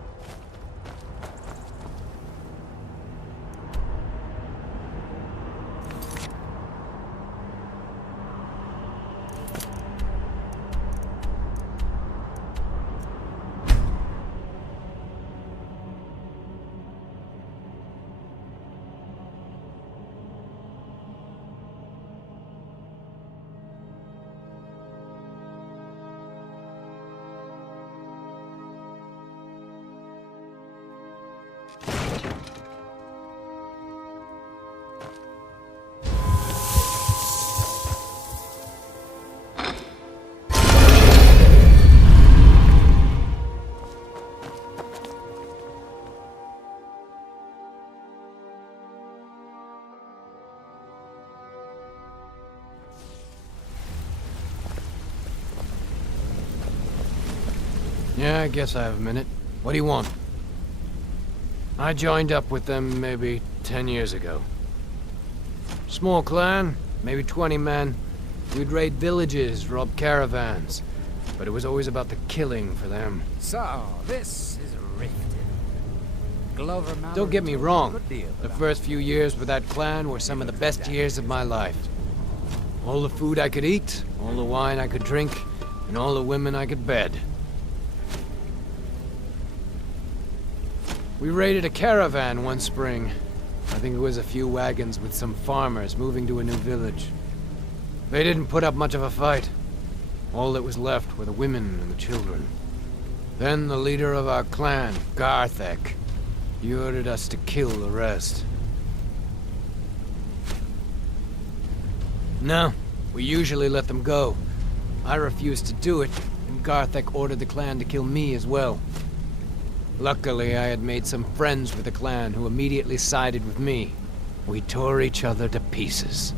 Yeah, I guess I have a minute. What do you want? I joined up with them maybe 10 years ago. Small clan, maybe 20 men. We'd raid villages, rob caravans. But it was always about the killing for them. So, this is Riften. Glover Mallory. Don't get me wrong. Good deal. The first few years with that clan were some of the best years of my life. All the food I could eat, all the wine I could drink, and all the women I could bed. We raided a caravan one spring. I think it was a few wagons with some farmers moving to a new village. They didn't put up much of a fight. All that was left were the women and the children. Then the leader of our clan, Garthek, he ordered us to kill the rest. No, we usually let them go. I refused to do it, and Garthek ordered the clan to kill me as well. Luckily, I had made some friends with the clan who immediately sided with me. We tore each other to pieces.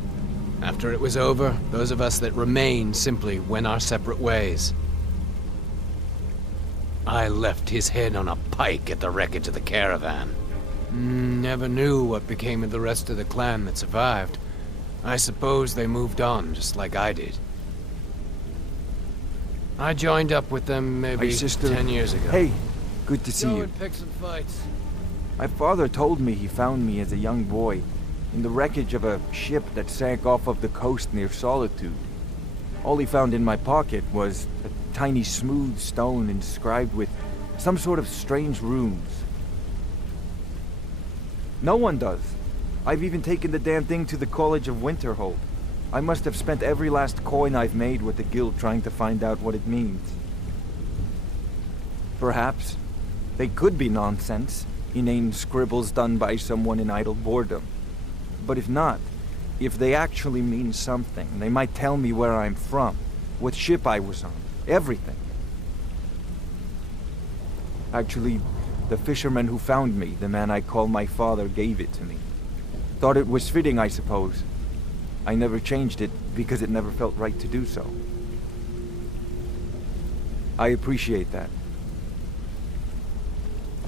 After it was over, those of us that remained simply went our separate ways. I left his head on a pike at the wreckage of the caravan. Never knew what became of the rest of the clan that survived. I suppose they moved on, just like I did. I joined up with them maybe 10 years ago. Hey, good to see Go you. and pick some fights. My father told me he found me as a young boy in the wreckage of a ship that sank off of the coast near Solitude. All he found in my pocket was a tiny smooth stone inscribed with some sort of strange runes. No one does. I've even taken the damn thing to the College of Winterhold. I must have spent every last coin I've made with the guild trying to find out what it means. Perhaps they could be nonsense, inane scribbles done by someone in idle boredom. But if not, if they actually mean something, they might tell me where I'm from, what ship I was on, everything. Actually, the fisherman who found me, the man I call my father, gave it to me. Thought it was fitting, I suppose. I never changed it because it never felt right to do so. I appreciate that.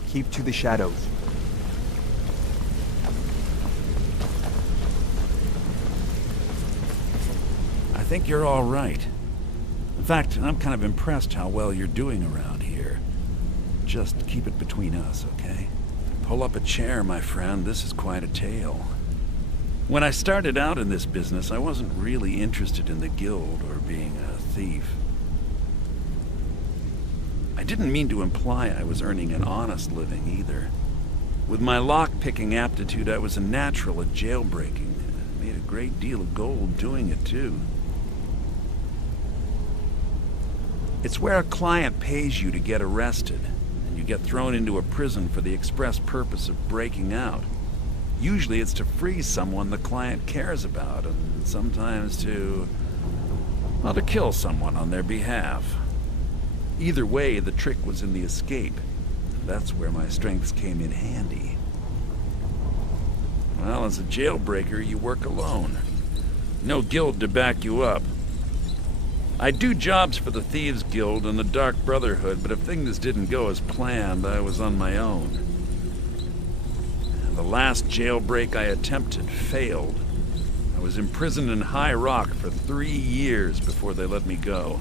Keep to the shadows. I think you're all right. In fact, I'm kind of impressed how well you're doing around here. Just keep it between us, okay? Pull up a chair, my friend. This is quite a tale. When I started out in this business, I wasn't really interested in the guild or being a thief. I didn't mean to imply I was earning an honest living either. With my lock-picking aptitude, I was a natural at jailbreaking. I made a great deal of gold doing it, too. It's where a client pays you to get arrested, and you get thrown into a prison for the express purpose of breaking out. Usually it's to free someone the client cares about, and sometimes to kill someone on their behalf. Either way, the trick was in the escape. That's where my strengths came in handy. Well, as a jailbreaker, you work alone. No guild to back you up. I do jobs for the Thieves Guild and the Dark Brotherhood, but if things didn't go as planned, I was on my own. The last jailbreak I attempted failed. I was imprisoned in High Rock for 3 years before they let me go.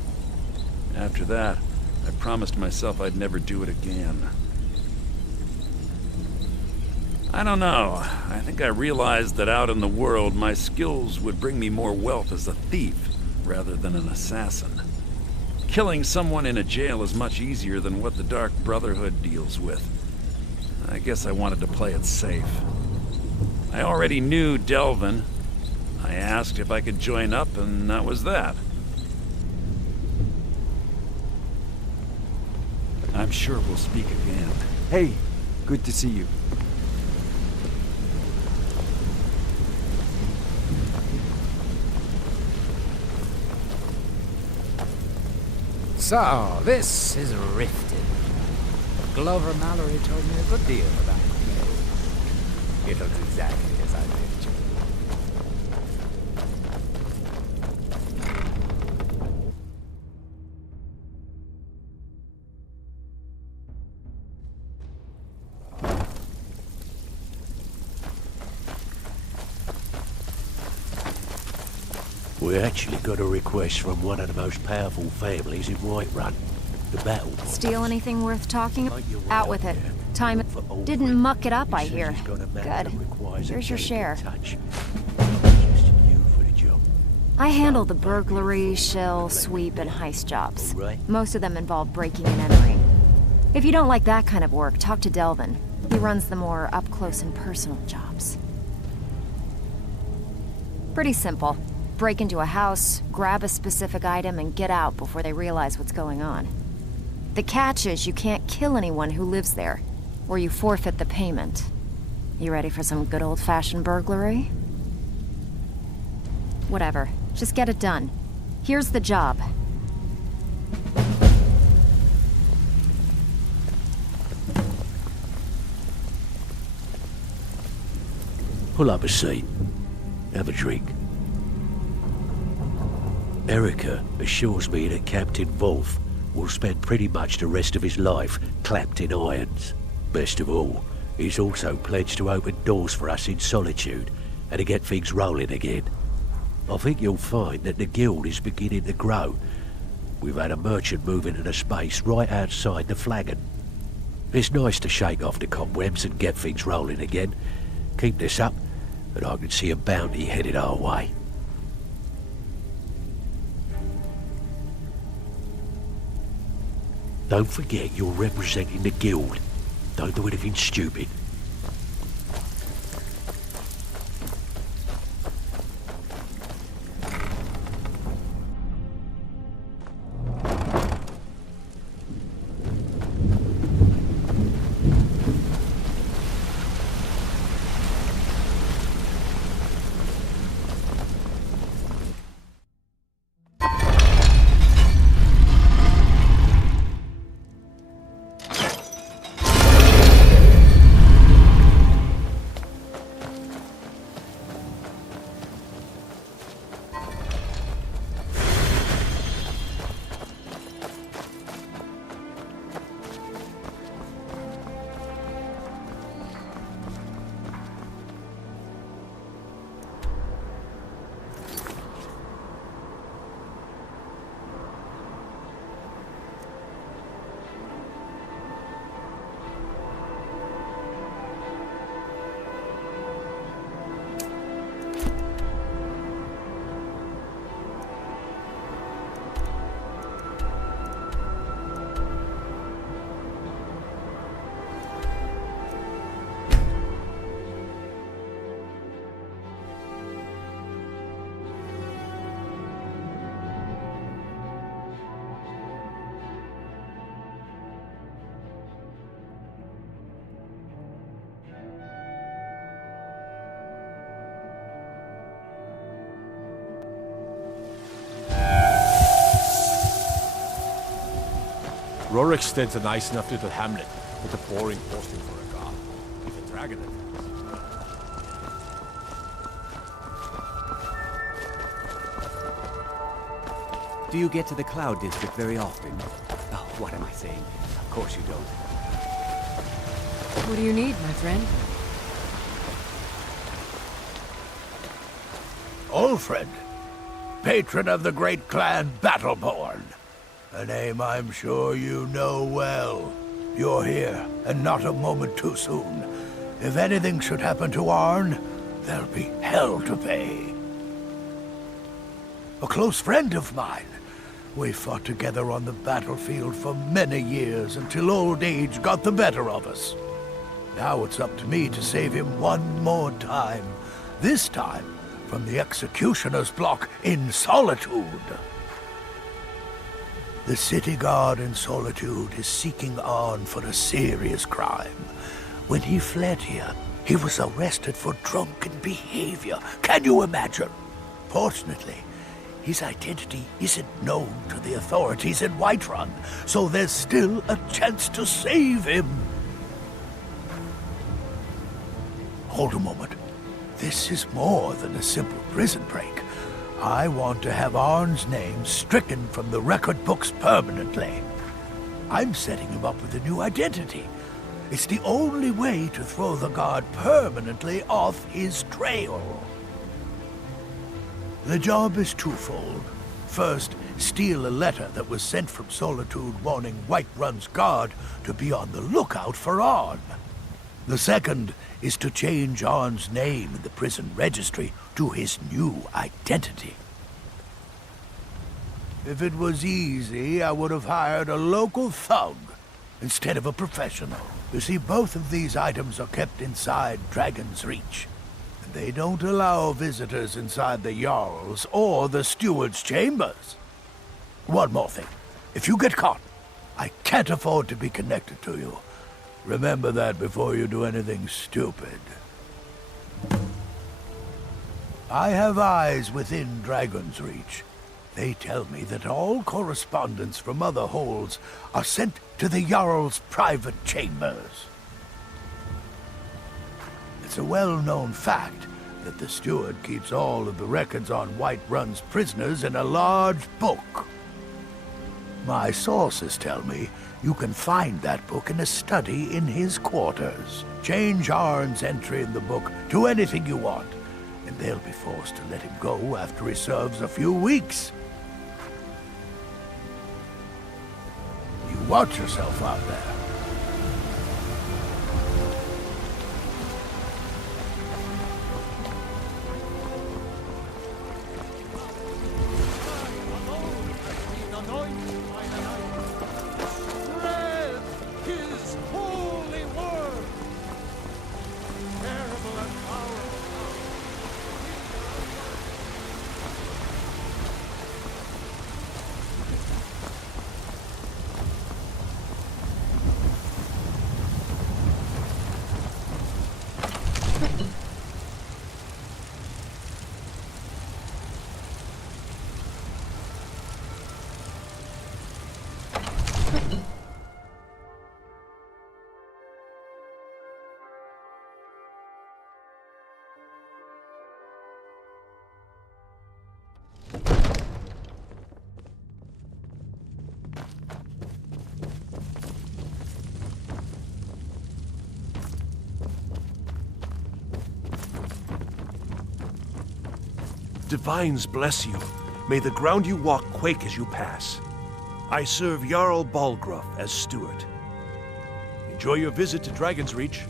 After that, I promised myself I'd never do it again. I don't know. I think I realized that out in the world, my skills would bring me more wealth as a thief rather than an assassin. Killing someone in a jail is much easier than what the Dark Brotherhood deals with. I guess I wanted to play it safe. I already knew Delvin. I asked if I could join up, and that was that. I'm sure we'll speak again. Hey, good to see you. So, this is Riften. Glover Mallory told me a good deal about it. It looks exactly as I pictured. We actually got a request from one of the most powerful families in Whiterun. The battle. Steal anything worth talking about? Out with it. Time didn't muck it up, I hear. Good. Here's your share. I handle the burglary, shell, sweep, and heist jobs. Most of them involve breaking and entering. If you don't like that kind of work, talk to Delvin. He runs the more up-close and personal jobs. Pretty simple. Break into a house, grab a specific item, and get out before they realize what's going on. The catch is you can't kill anyone who lives there, or you forfeit the payment. You ready for some good old-fashioned burglary? Whatever. Just get it done. Here's the job. Pull up a seat. Have a drink. Erica assures me that Captain Wolf will spend pretty much the rest of his life clapped in irons. Best of all, he's also pledged to open doors for us in Solitude and to get things rolling again. I think you'll find that the guild is beginning to grow. We've had a merchant move into the space right outside the flagon. It's nice to shake off the cobwebs and get things rolling again. Keep this up, and I can see a bounty headed our way. Don't forget you're representing the guild. Don't do anything stupid. Roriksted's a nice enough little hamlet, with a boring posting for a god. If a dragon attacks. Do you get to the Cloud District very often? Oh, what am I saying? Of course you don't. What do you need, my friend? Ulfred, patron of the great clan Battleborn. A name I'm sure you know well. You're here, and not a moment too soon. If anything should happen to Arn, there'll be hell to pay. A close friend of mine. We fought together on the battlefield for many years until old age got the better of us. Now it's up to me to save him one more time. This time from the executioner's block in Solitude. The city guard in Solitude is seeking Arn for a serious crime. When he fled here, he was arrested for drunken behavior. Can you imagine? Fortunately, His identity isn't known to the authorities in Whiterun, so there's still a chance to save him. Hold a moment. This is more than a simple prison break. I want to have Arn's name stricken from the record books permanently. I'm setting him up with a new identity. It's the only way to throw the guard permanently off his trail. The job is twofold. First, steal a letter that was sent from Solitude warning Whiterun's guard to be on the lookout for Arn. The second is to change Arn's name in the prison registry to his new identity. If it was easy, I would have hired a local thug instead of a professional. You see, both of these items are kept inside Dragon's Reach. They don't allow visitors inside the Jarl's or the Steward's chambers. One more thing. If you get caught, I can't afford to be connected to you. Remember that before you do anything stupid. I have eyes within Dragon's Reach. They tell me that all correspondence from other holds are sent to the Jarl's private chambers. It's a well-known fact that the steward keeps all of the records on Whiterun's prisoners in a large book. My sources tell me you can find that book in a study in his quarters. Change Arn's entry in the book to anything you want, and they'll be forced to let him go after he serves a few weeks. You watch yourself out there. Divines bless you. May the ground you walk quake as you pass. I serve Jarl Balgruff as steward. Enjoy your visit to Dragon's Reach.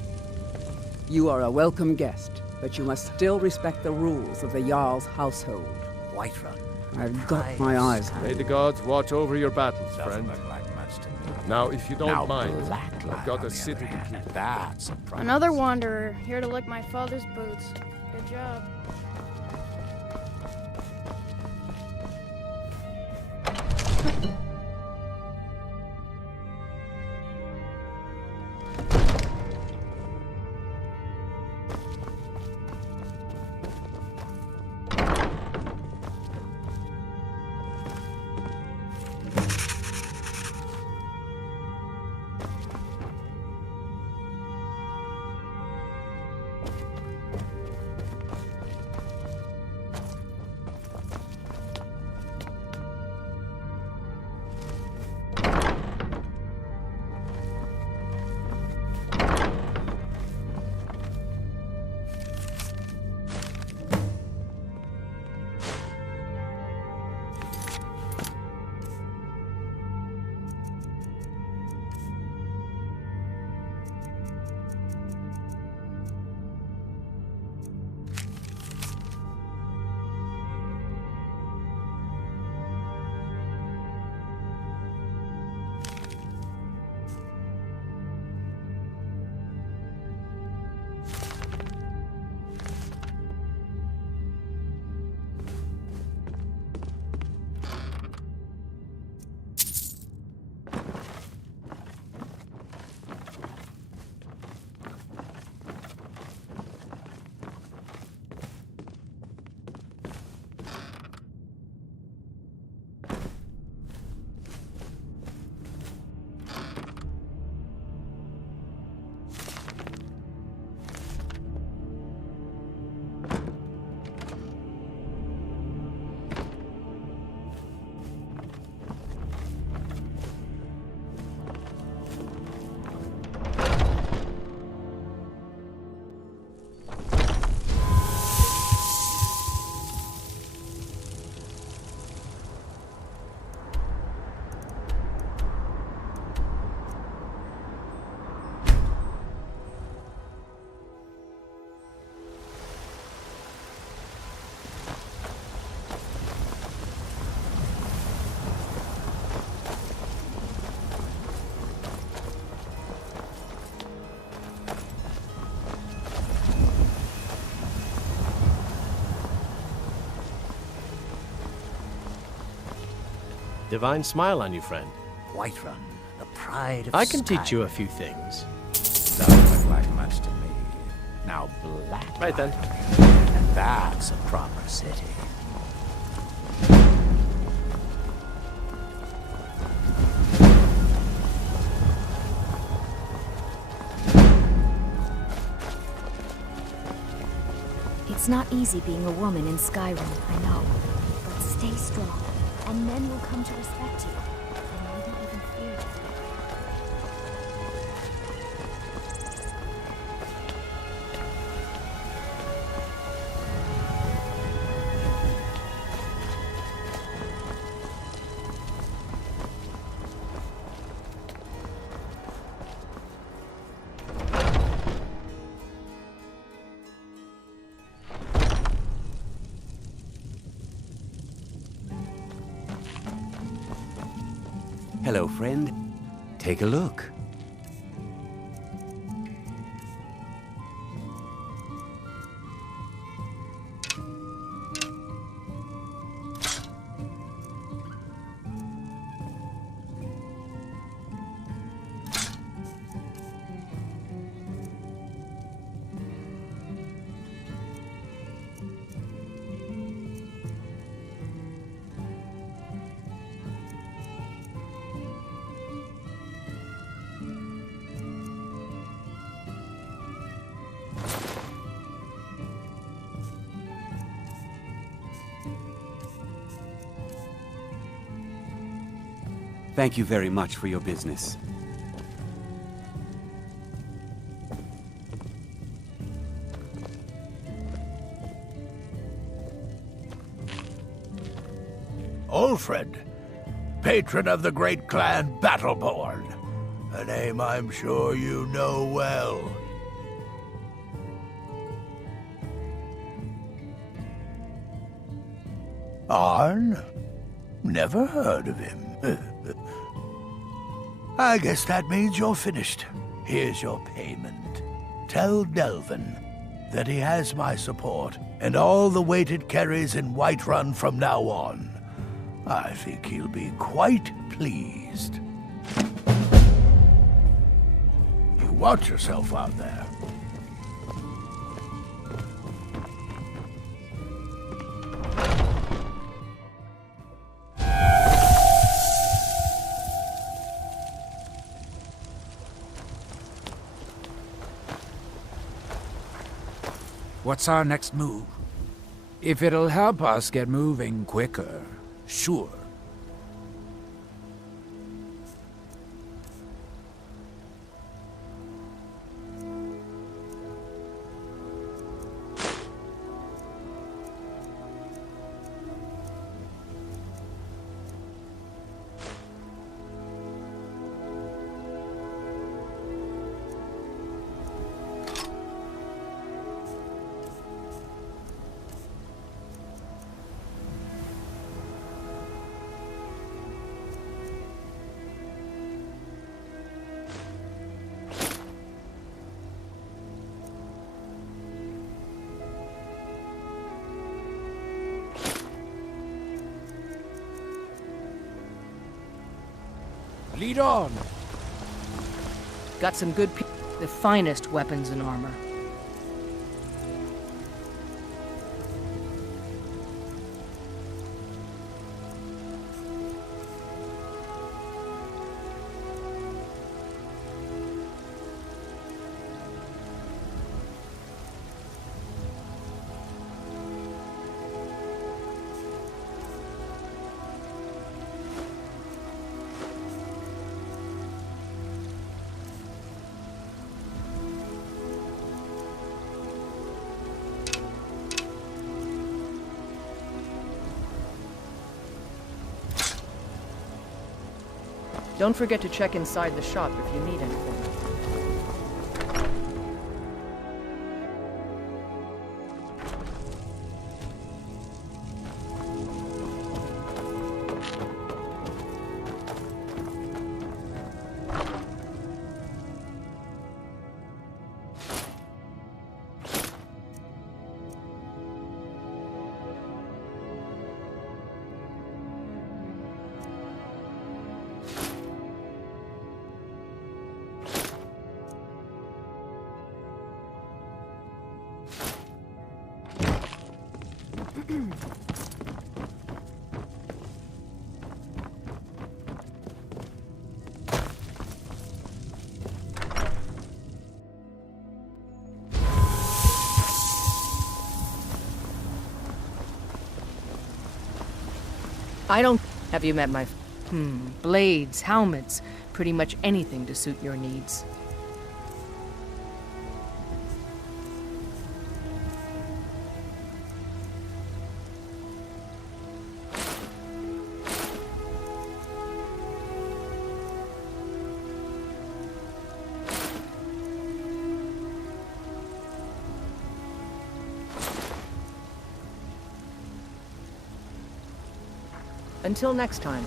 You are a welcome guest, but you must still respect the rules of the Jarl's household. Whiterun. I've got my eyes on May you. the gods watch over your battles, friend. Look like much to me. Now, if you don't Now, mind, Blacklight, I've got on a the city other to hand, keep. That's a problem. Another wanderer, here to lick my father's boots. Good job. divine smile on you, friend. Whiterun, the pride of I can teach you Skyrim. a few things. Doesn't look like much to me. Now Black. Right then. And that's a proper city. It's not easy being a woman in Skyrim, I know. But stay strong, and men will come to respect you. And maybe even fear you. Hello, friend. Take a look. Thank you very much for your business. Ulfred, patron of the great clan Battleborn. A name I'm sure you know well. Arn? Never heard of him. I guess that means you're finished. Here's your payment. Tell Delvin that he has my support and all the weight it carries in Whiterun from now on. I think he'll be quite pleased. You watch yourself out there. What's our next move? If it'll help us get moving quicker, sure. Lead on! Got some good the finest weapons and armor. Don't forget to check inside the shop if you need anything. I don't... Have you met my... blades, helmets, pretty much anything to suit your needs. Until next time.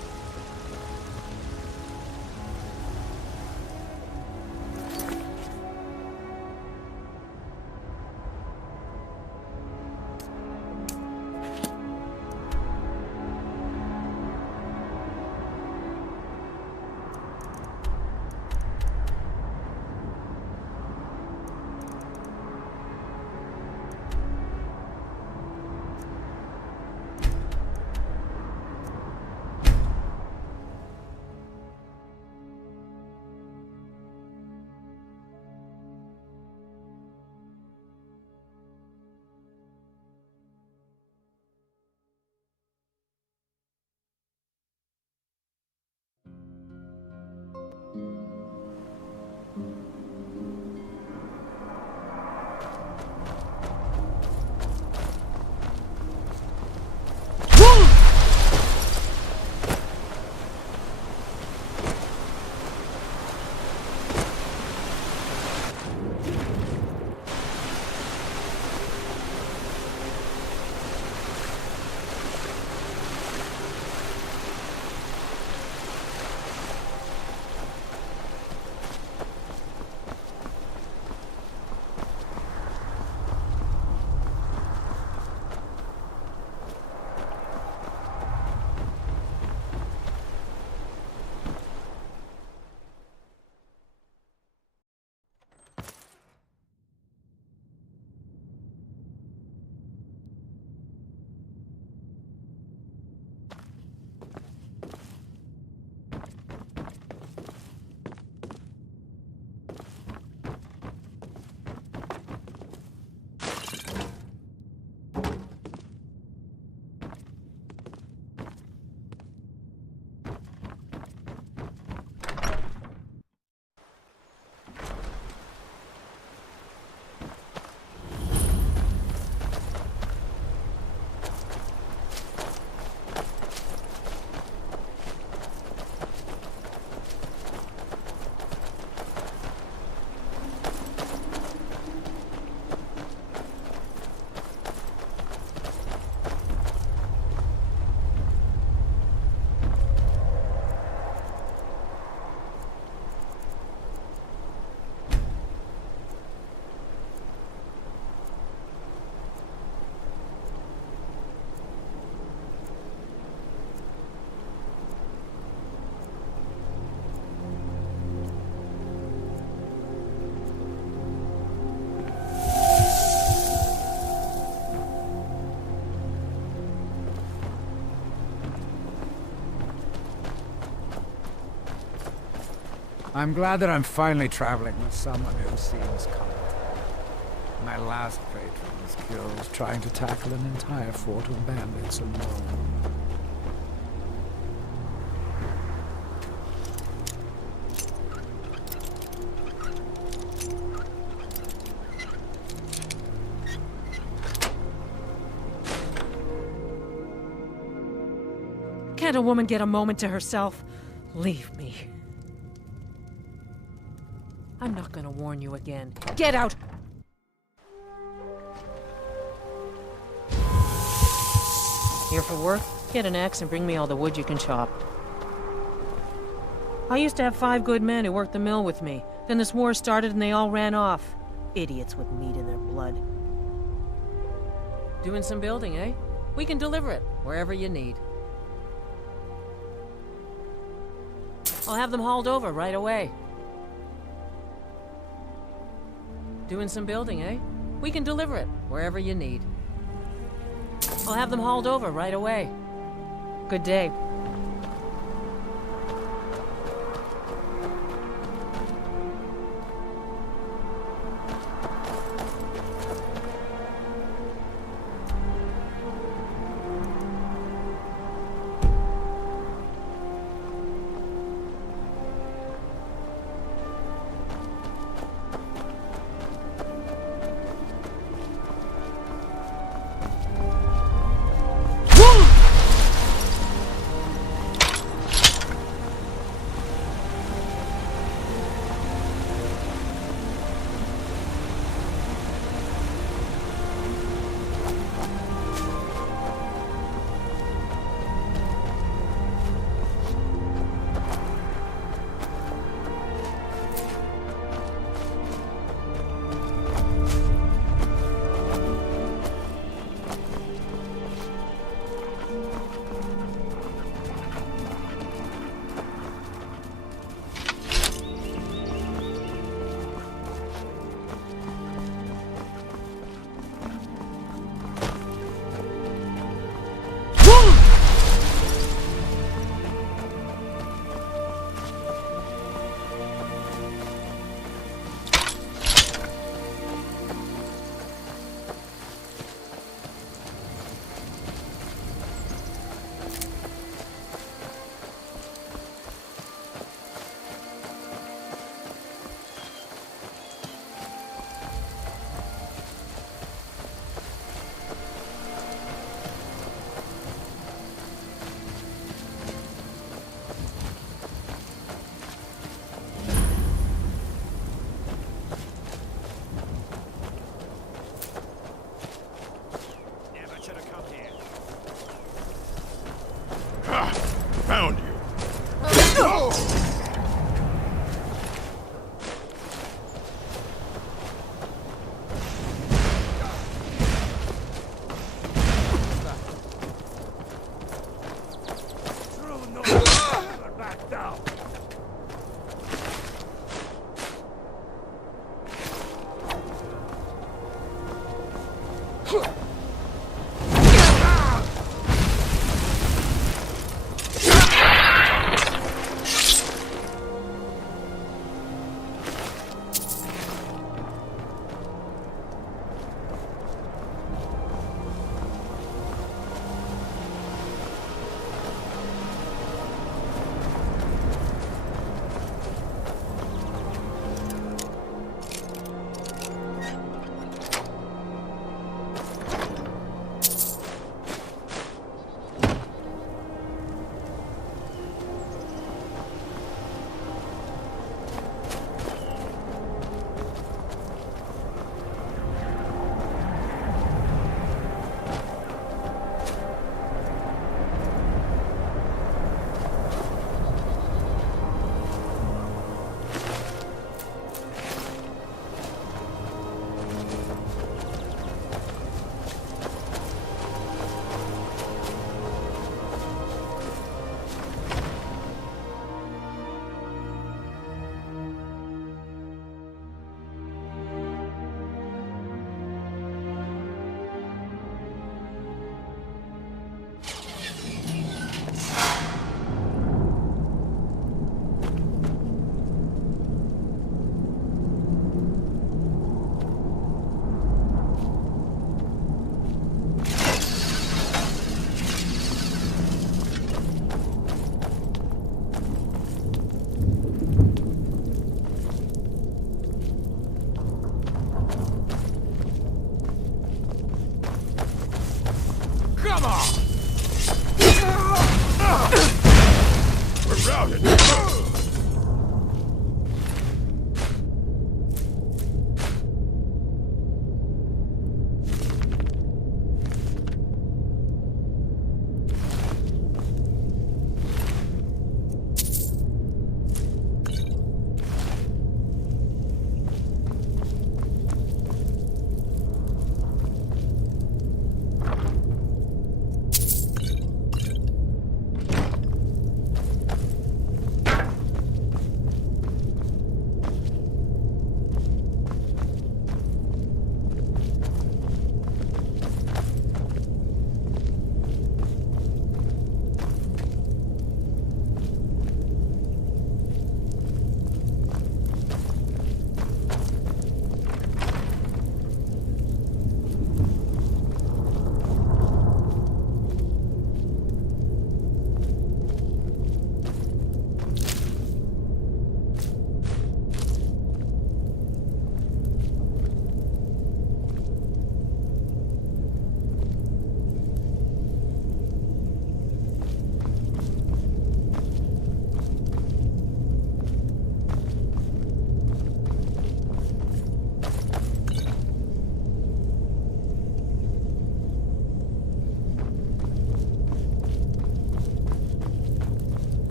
I'm glad that I'm finally traveling with someone who seems competent. My last patron was killed trying to tackle an entire fort of bandits alone. Can't a woman get a moment to herself? Leave me. I'm not gonna warn you again. Get out! Here for work? Get an axe and bring me all the wood you can chop. I used to have 5 good men who worked the mill with me. Then this war started and they all ran off. Idiots with meat in their blood. Doing some building, eh? We can deliver it, wherever you need. I'll have them hauled over right away. Doing some building, eh? We can deliver it, wherever you need. I'll have them hauled over right away. Good day.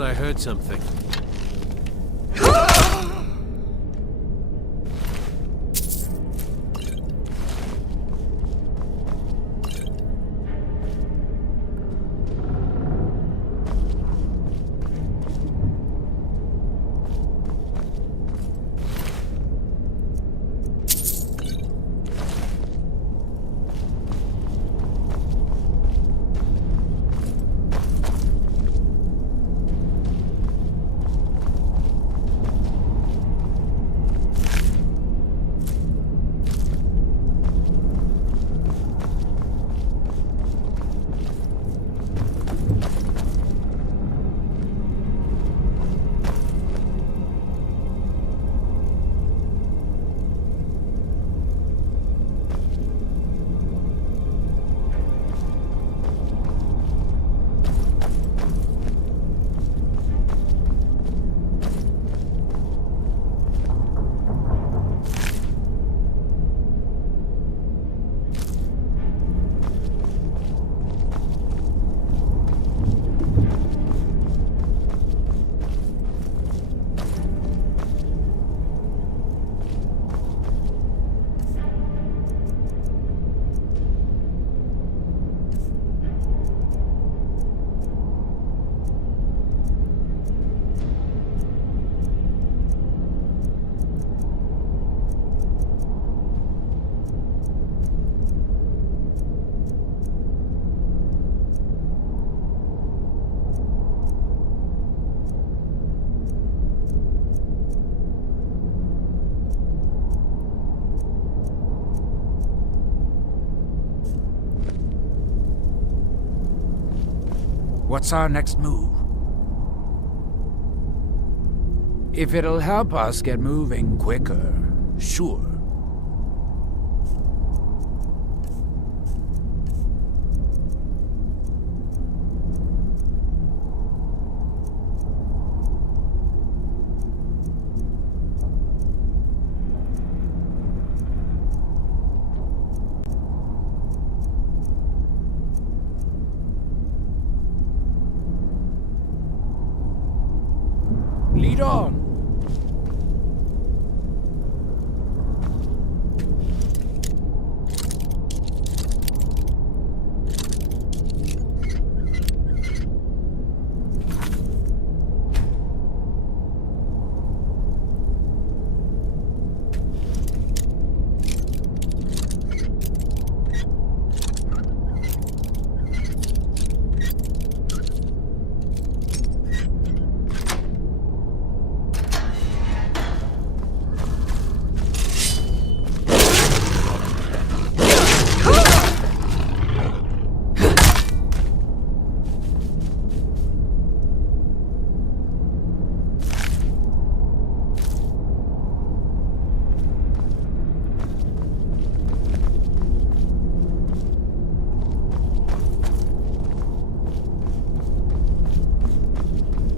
thought I heard something. What's our next move? If it'll help us get moving quicker, sure. Lead on!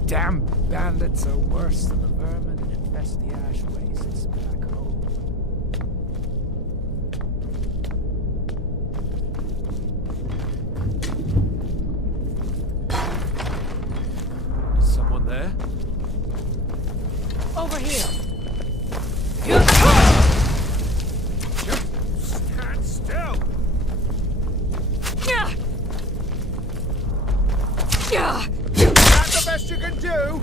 Damn bandits are worse than the vermin that infest the ash wastes back home. Is someone there? Over here! Stand still! Yeah! Yeah! That's the best you can do!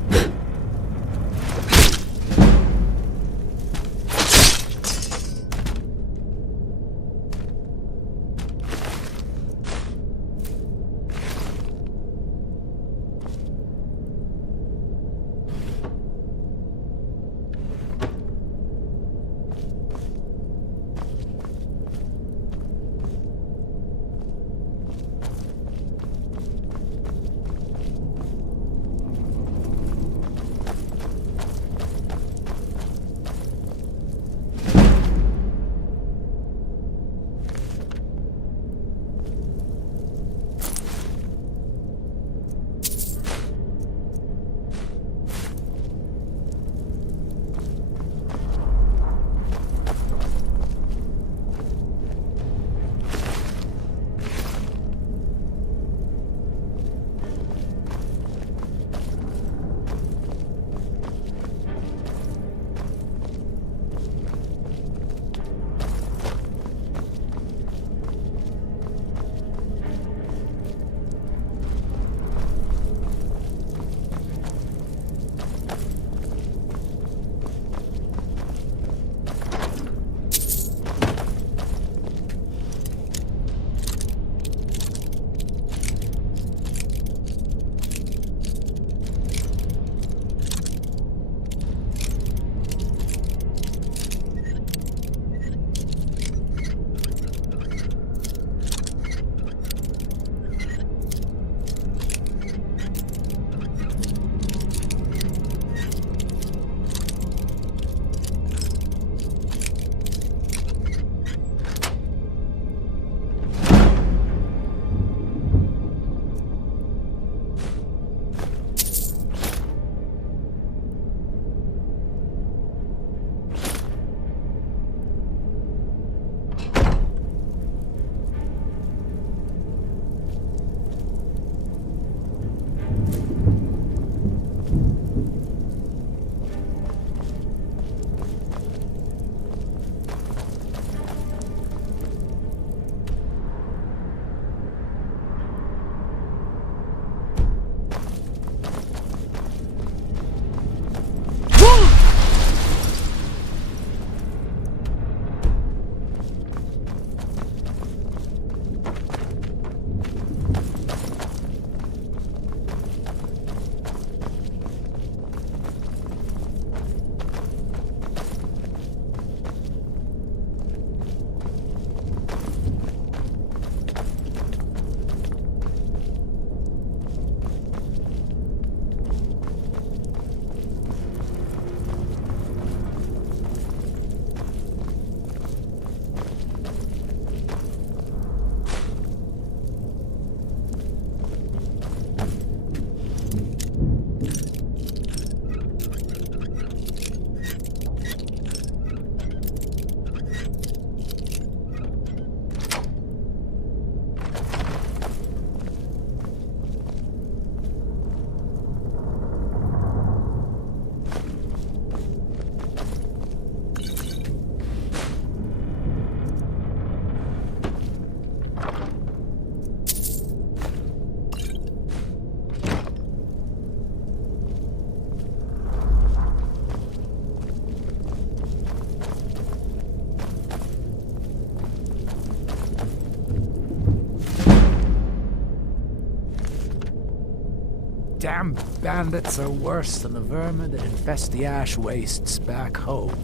Damn bandits are worse than the vermin that infest the ash wastes back home.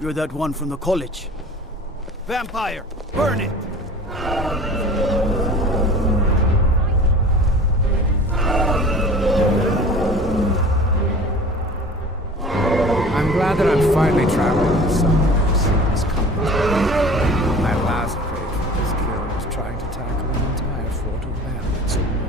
You're that one from the college. Vampire, burn it! I'm glad that I'm finally traveling with someone who seems competent. My last fate for this kill was trying to tackle an entire fort of bandits alone.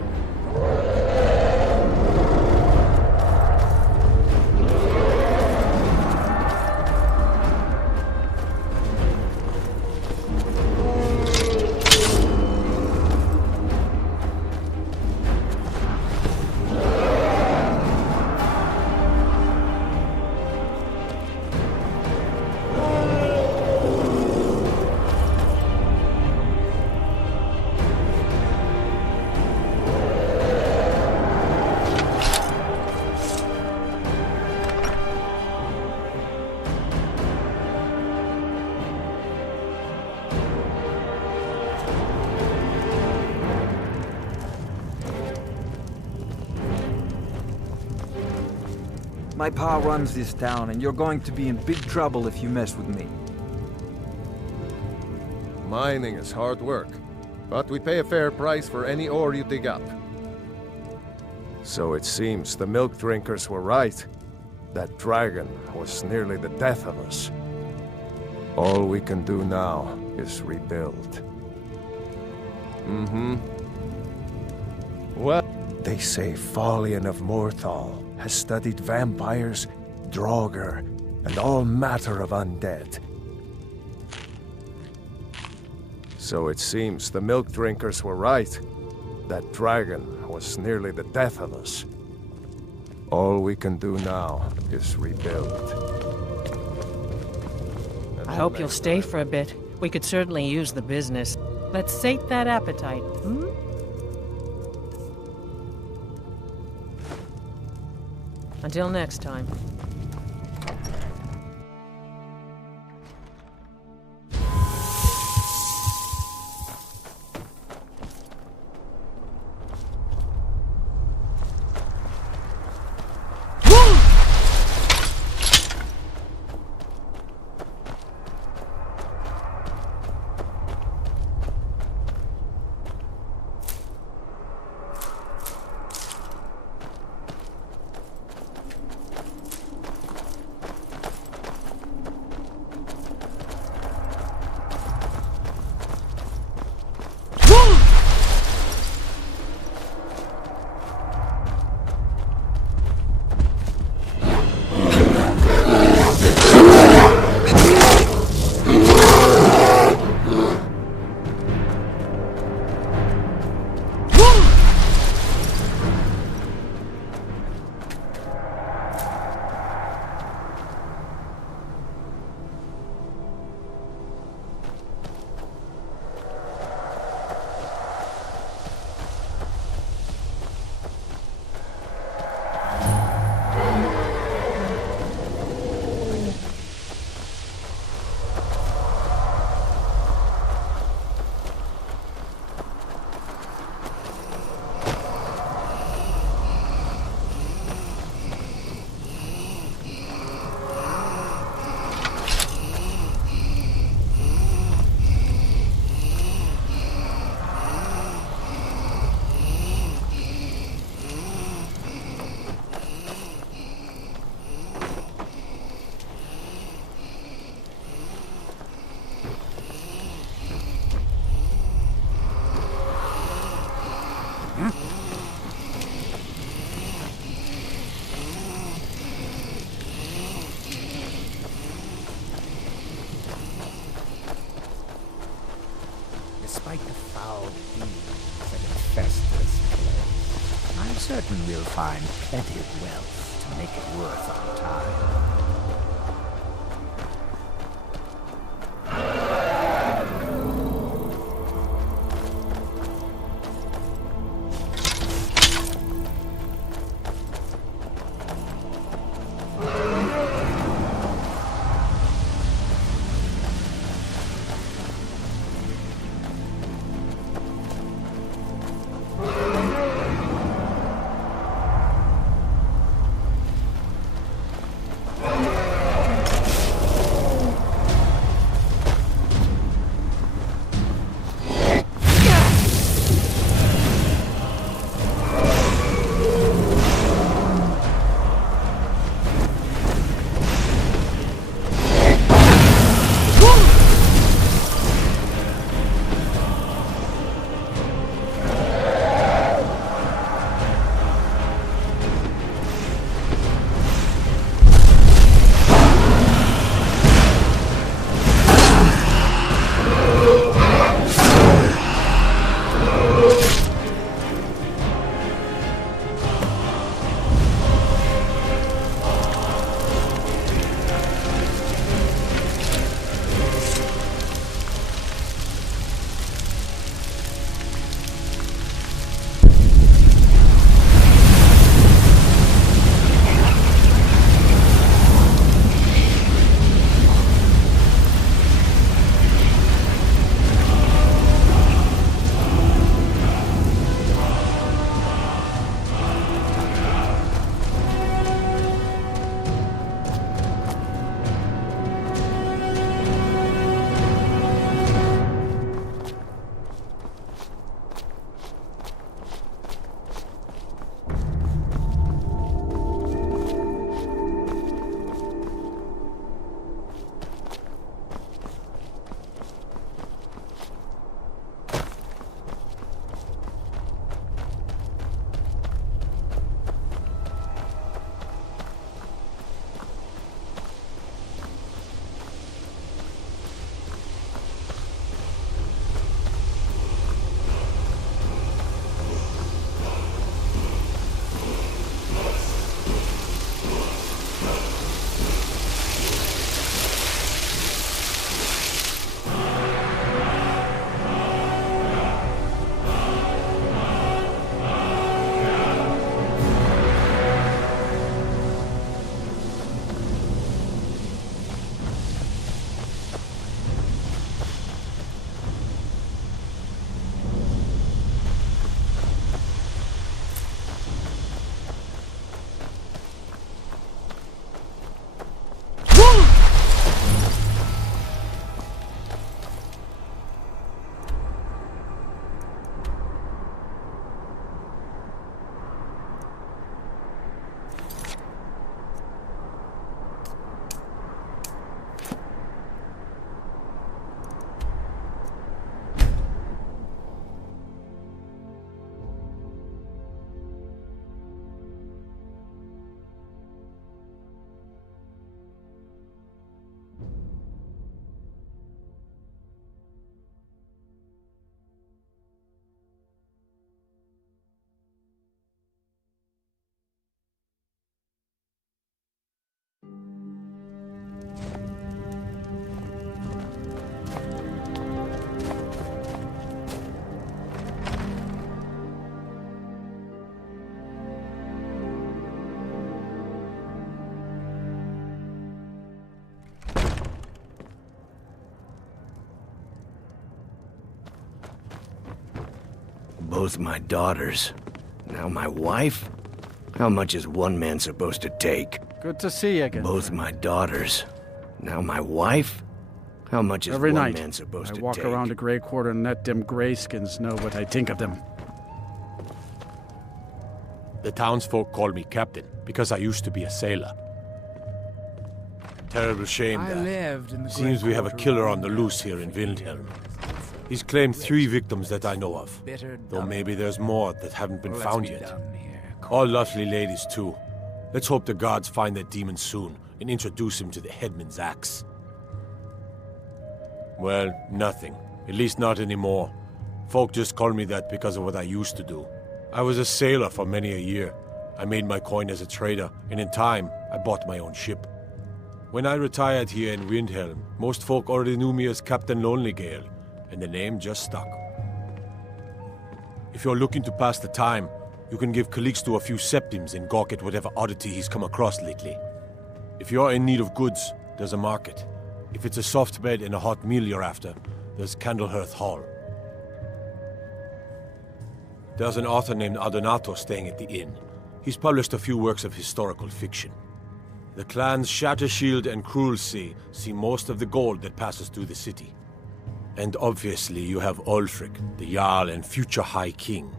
My pa runs this town, and you're going to be in big trouble if you mess with me. Mining is hard work, but we pay a fair price for any ore you dig up. So it seems the milk drinkers were right. That dragon was nearly the death of us. All we can do now is rebuild. Well, they say Falion of Morthal has studied vampires, Draugr, and all matter of undead. So it seems the milk drinkers were right. That dragon was nearly the death of us. All we can do now is rebuild. I hope you'll stay for a bit. We could certainly use the business. Let's sate that appetite, Until next time. Despite the foul fiends that infest this place, I'm certain we'll find plenty of wealth to make it worth our time. Both my daughters. Now my wife? How much is one man supposed to take? Good to see you again. Both my daughters. Now my wife? How much is Every one night, man supposed I to walk take? around the Grey Quarter and let them grayskins know what I think of them. The townsfolk call me captain, because I used to be a sailor. Terrible shame I that. lived in the Seems Grey we have a Quarter killer of on the loose here in Windhelm. He's claimed 3 victims that I know of, though maybe there's more that haven't been found yet. All lovely ladies, too. Let's hope the guards find that demon soon and introduce him to the headman's axe. Well, nothing. At least not anymore. Folk just call me that because of what I used to do. I was a sailor for many a year. I made my coin as a trader, and in time, I bought my own ship. When I retired here in Windhelm, most folk already knew me as Captain Lonelygale, and the name just stuck. If you're looking to pass the time, you can give Calixto a few septims and gawk at whatever oddity he's come across lately. If you're in need of goods, there's a market. If it's a soft bed and a hot meal you're after, there's Candlehearth Hall. There's an author named Adonato staying at the inn. He's published a few works of historical fiction. The clans Shattershield and Cruelsea see most of the gold that passes through the city. And obviously you have Ulfric, the Jarl and future High King.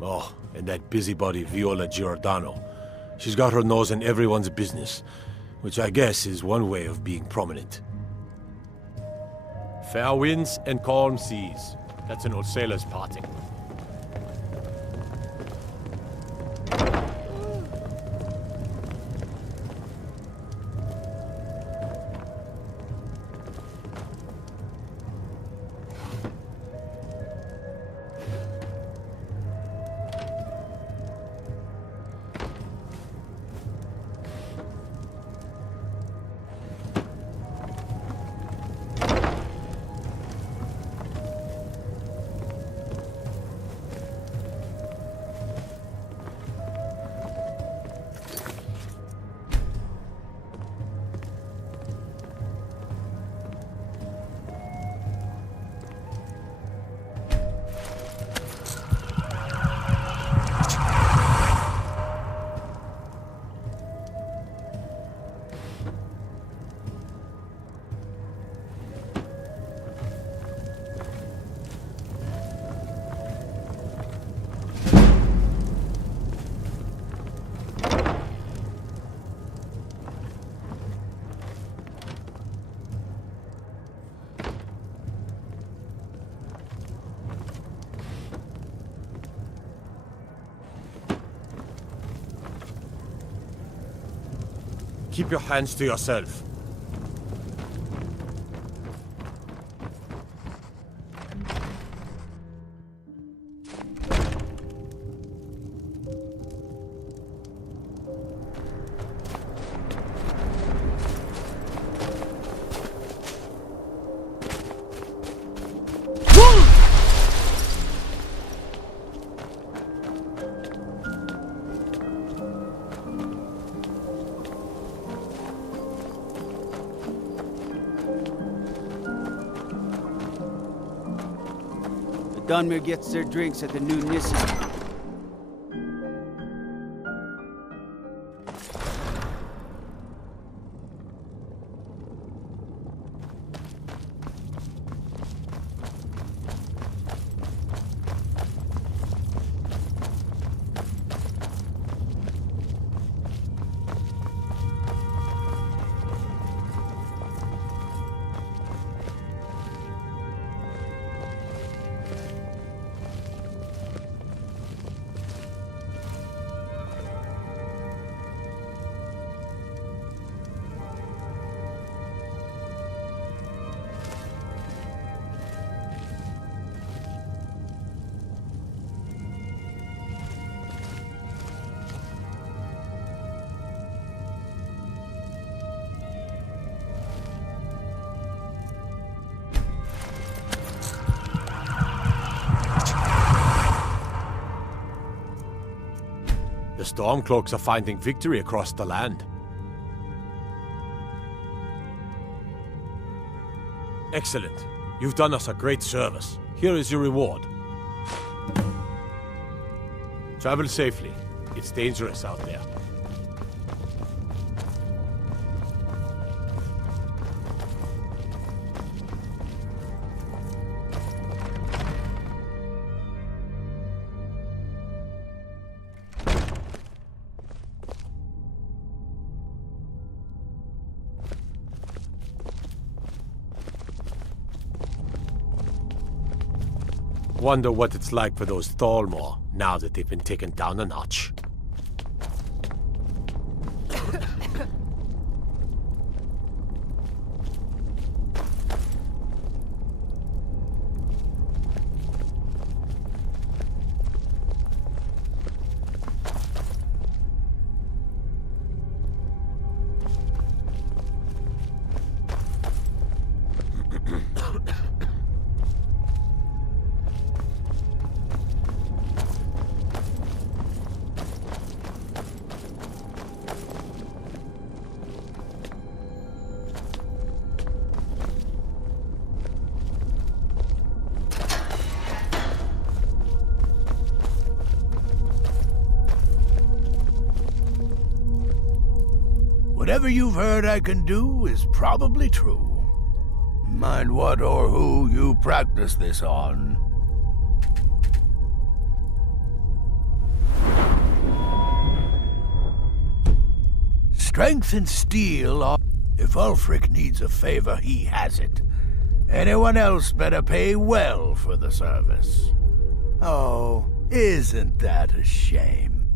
Oh, and that busybody Viola Giordano. She's got her nose in everyone's business, which I guess is one way of being prominent. Fair winds and calm seas. That's an old sailor's parting. Keep your hands to yourself. Dunmer gets their drinks at the new Nissan. The Stormcloaks are finding victory across the land. Excellent. You've done us a great service. Here is your reward. Travel safely. It's dangerous out there. Wonder what it's like for those Thalmor now that they've been taken down a notch. Whatever you've heard I can do is probably true. Mind what or who you practice this on. Strength and steel are... If Ulfric needs a favor, he has it. Anyone else better pay well for the service. Oh, isn't that a shame?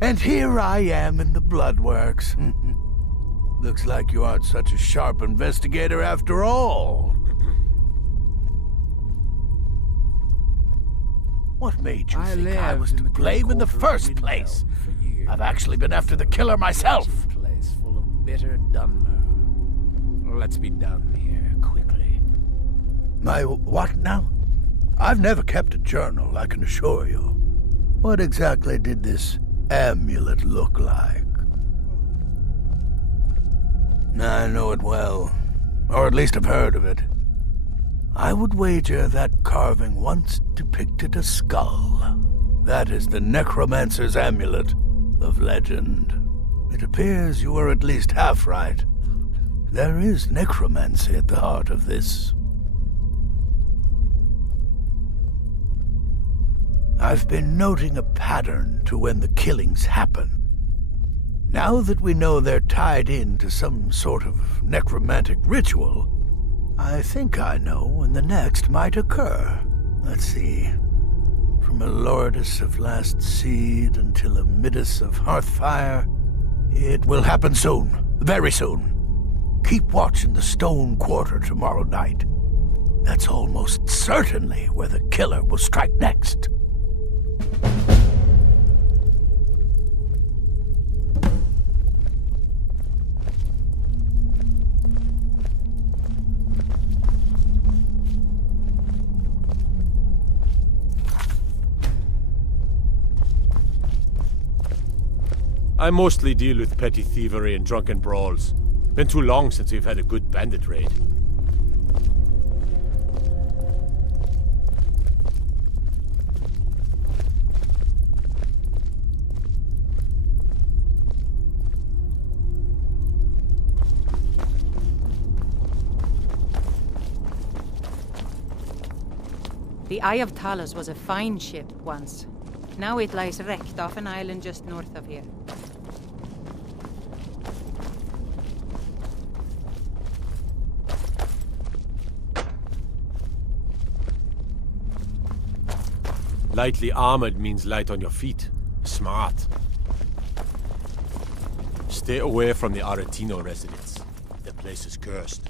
And here I am in the Bloodworks. Looks like you aren't such a sharp investigator after all. What made you think I was to blame in the first place? I've actually been after the killer myself. Place full of bitter Dunmer. Let's be done here quickly. My what now? I've never kept a journal, I can assure you. What exactly did this amulet look like? I know it well, or at least I've heard of it. I would wager that carving once depicted a skull. That is the necromancer's amulet of legend. It appears you were at least half right. There is necromancy at the heart of this. I've been noting a pattern to when the killings happen. Now that we know they're tied into some sort of necromantic ritual, I think I know when the next might occur. Let's see. From a Lordus of Last Seed until a Midas of Hearthfire, it will happen soon. Very soon. Keep watch in the Stone Quarter tomorrow night. That's almost certainly where the killer will strike next. I mostly deal with petty thievery and drunken brawls. Been too long since we've had a good bandit raid. The Eye of Talos was a fine ship once. Now it lies wrecked off an island just north of here. Lightly armored means light on your feet. Smart. Stay away from the Aretino residence. The place is cursed.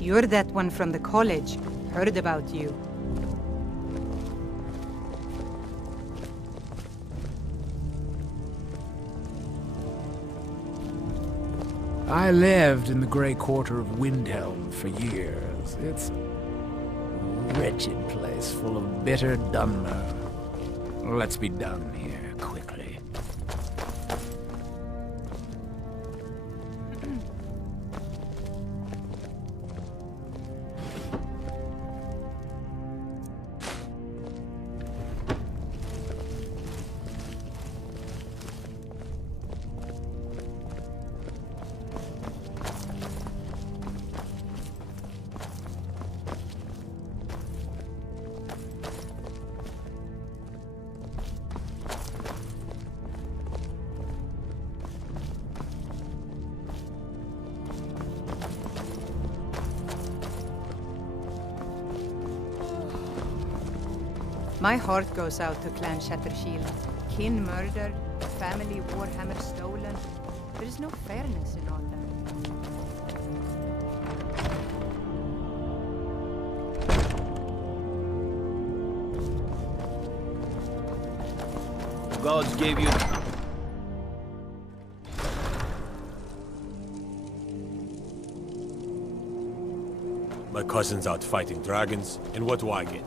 You're that one from the college. Heard about you. I lived in the Grey Quarter of Windhelm for years. It's a wretched place full of bitter Dunmer. Let's be done here, quickly. My heart goes out to Clan Shattershield. Kin murdered, family Warhammer stolen. There is no fairness in all that. The gods gave you... My cousin's out fighting dragons, and what do I get?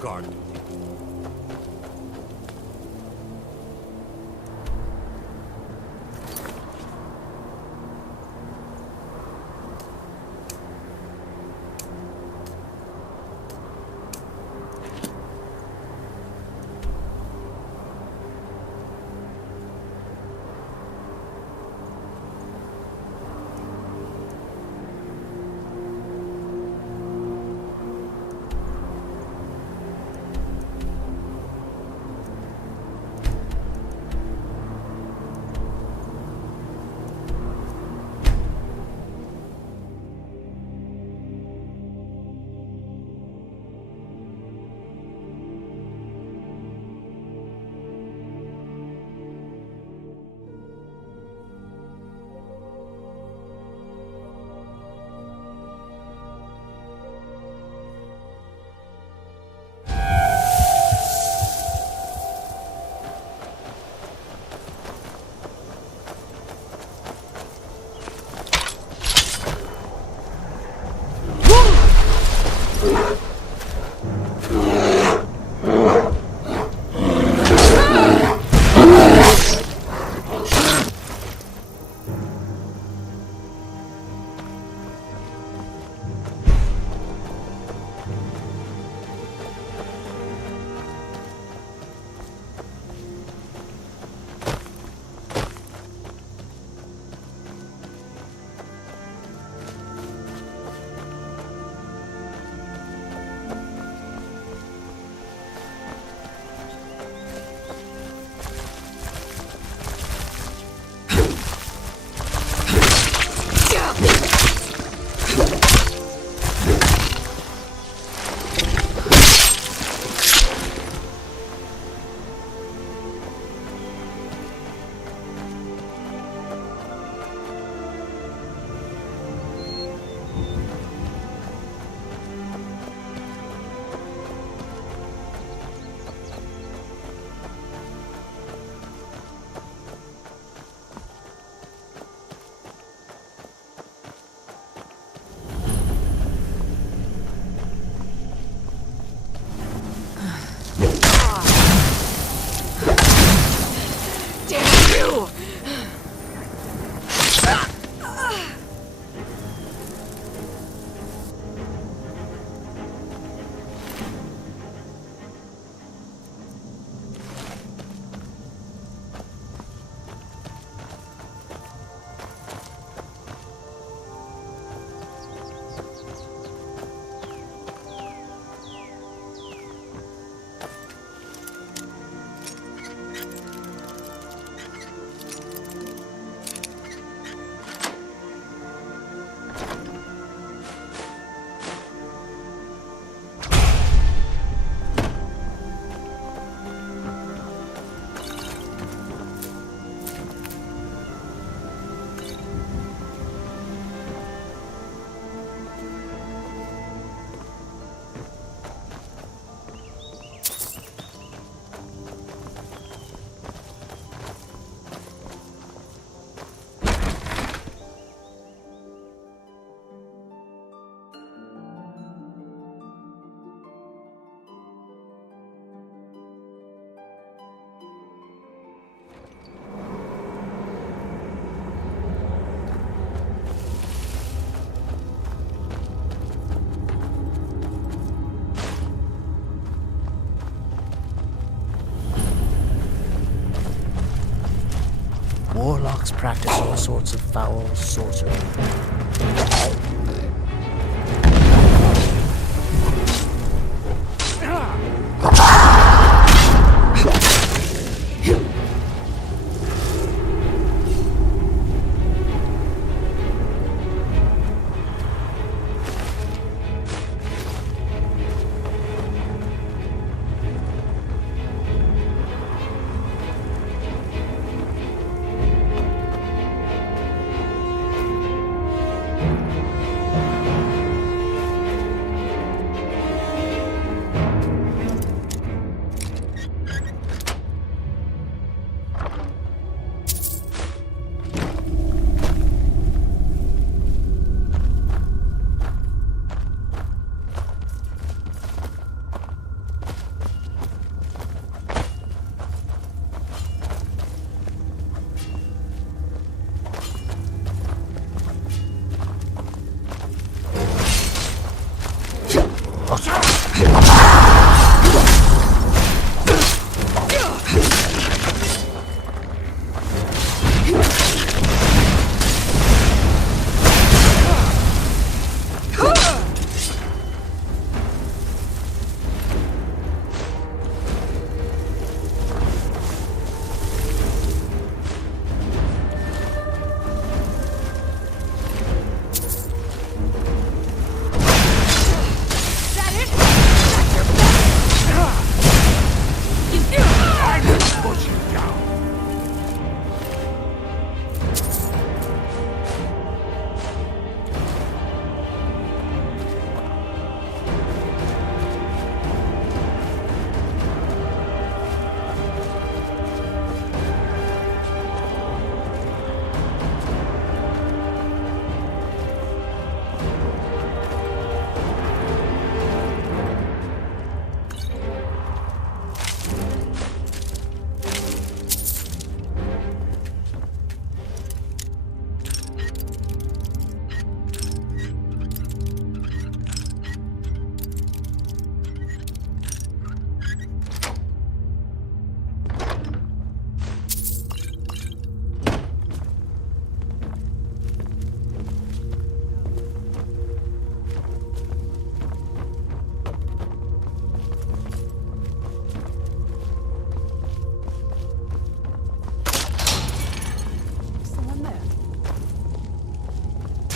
Guard duty. warlocks practice all sorts of foul sorcery.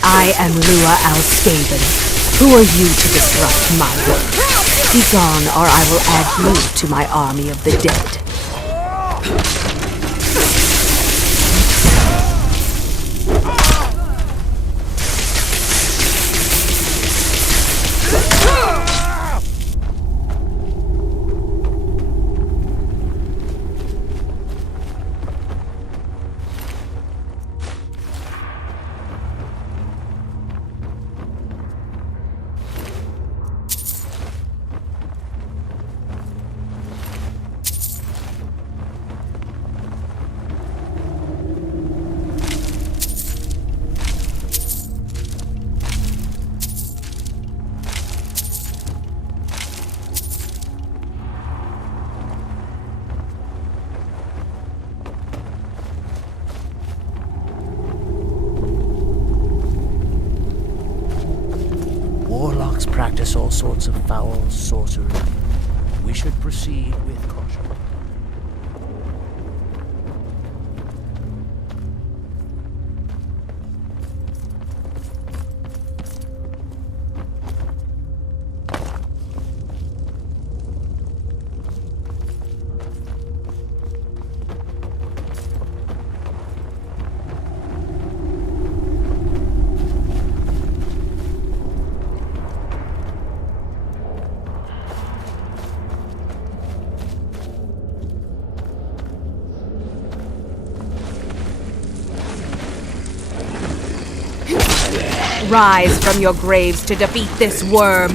I am Lua Al-Skaven. Who are you to disrupt my work? Begone, or I will add you to my army of the dead. Warlocks practice all sorts of foul sorcery. We should proceed with caution. Rise from your graves to defeat this worm.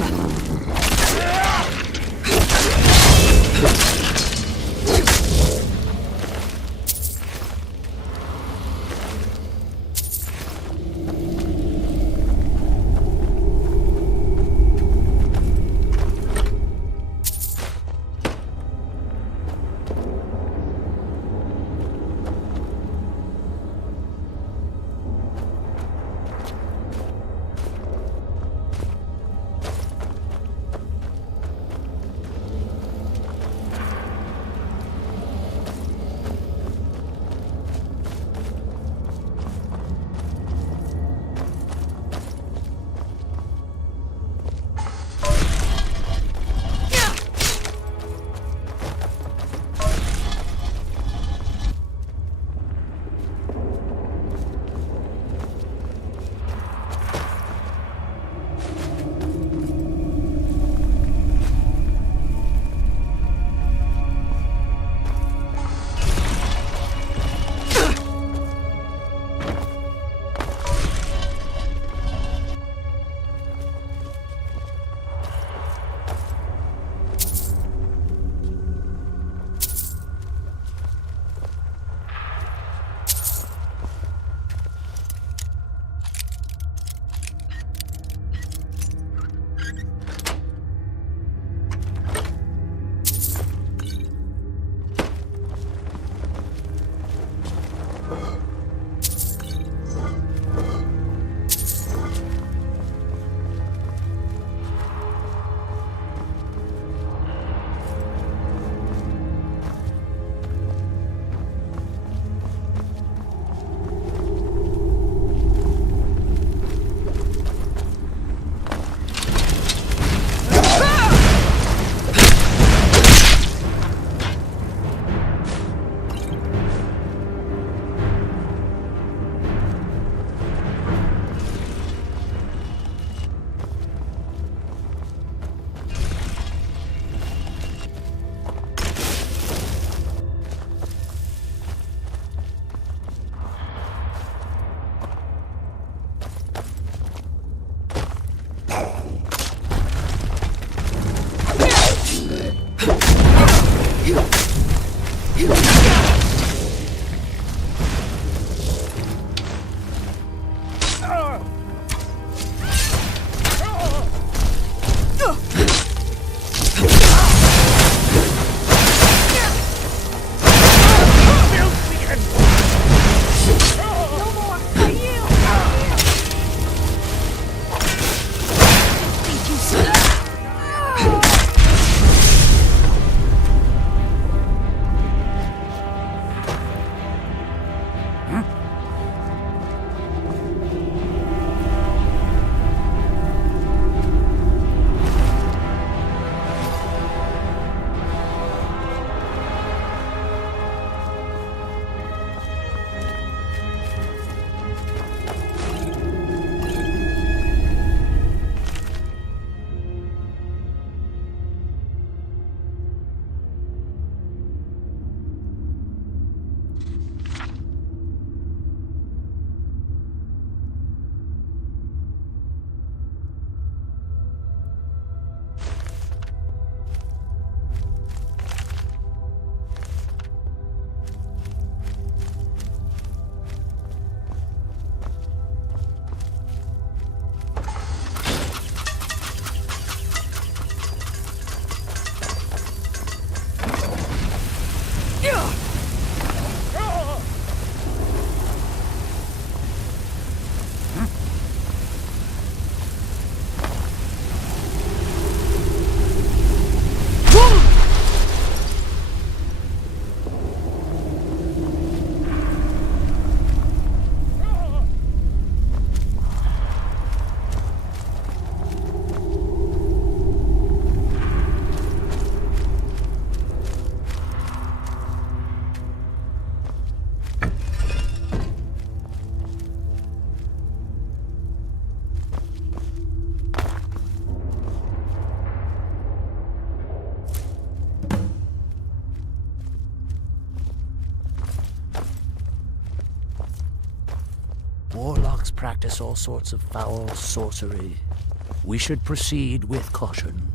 Warlocks practice all sorts of foul sorcery. We should proceed with caution.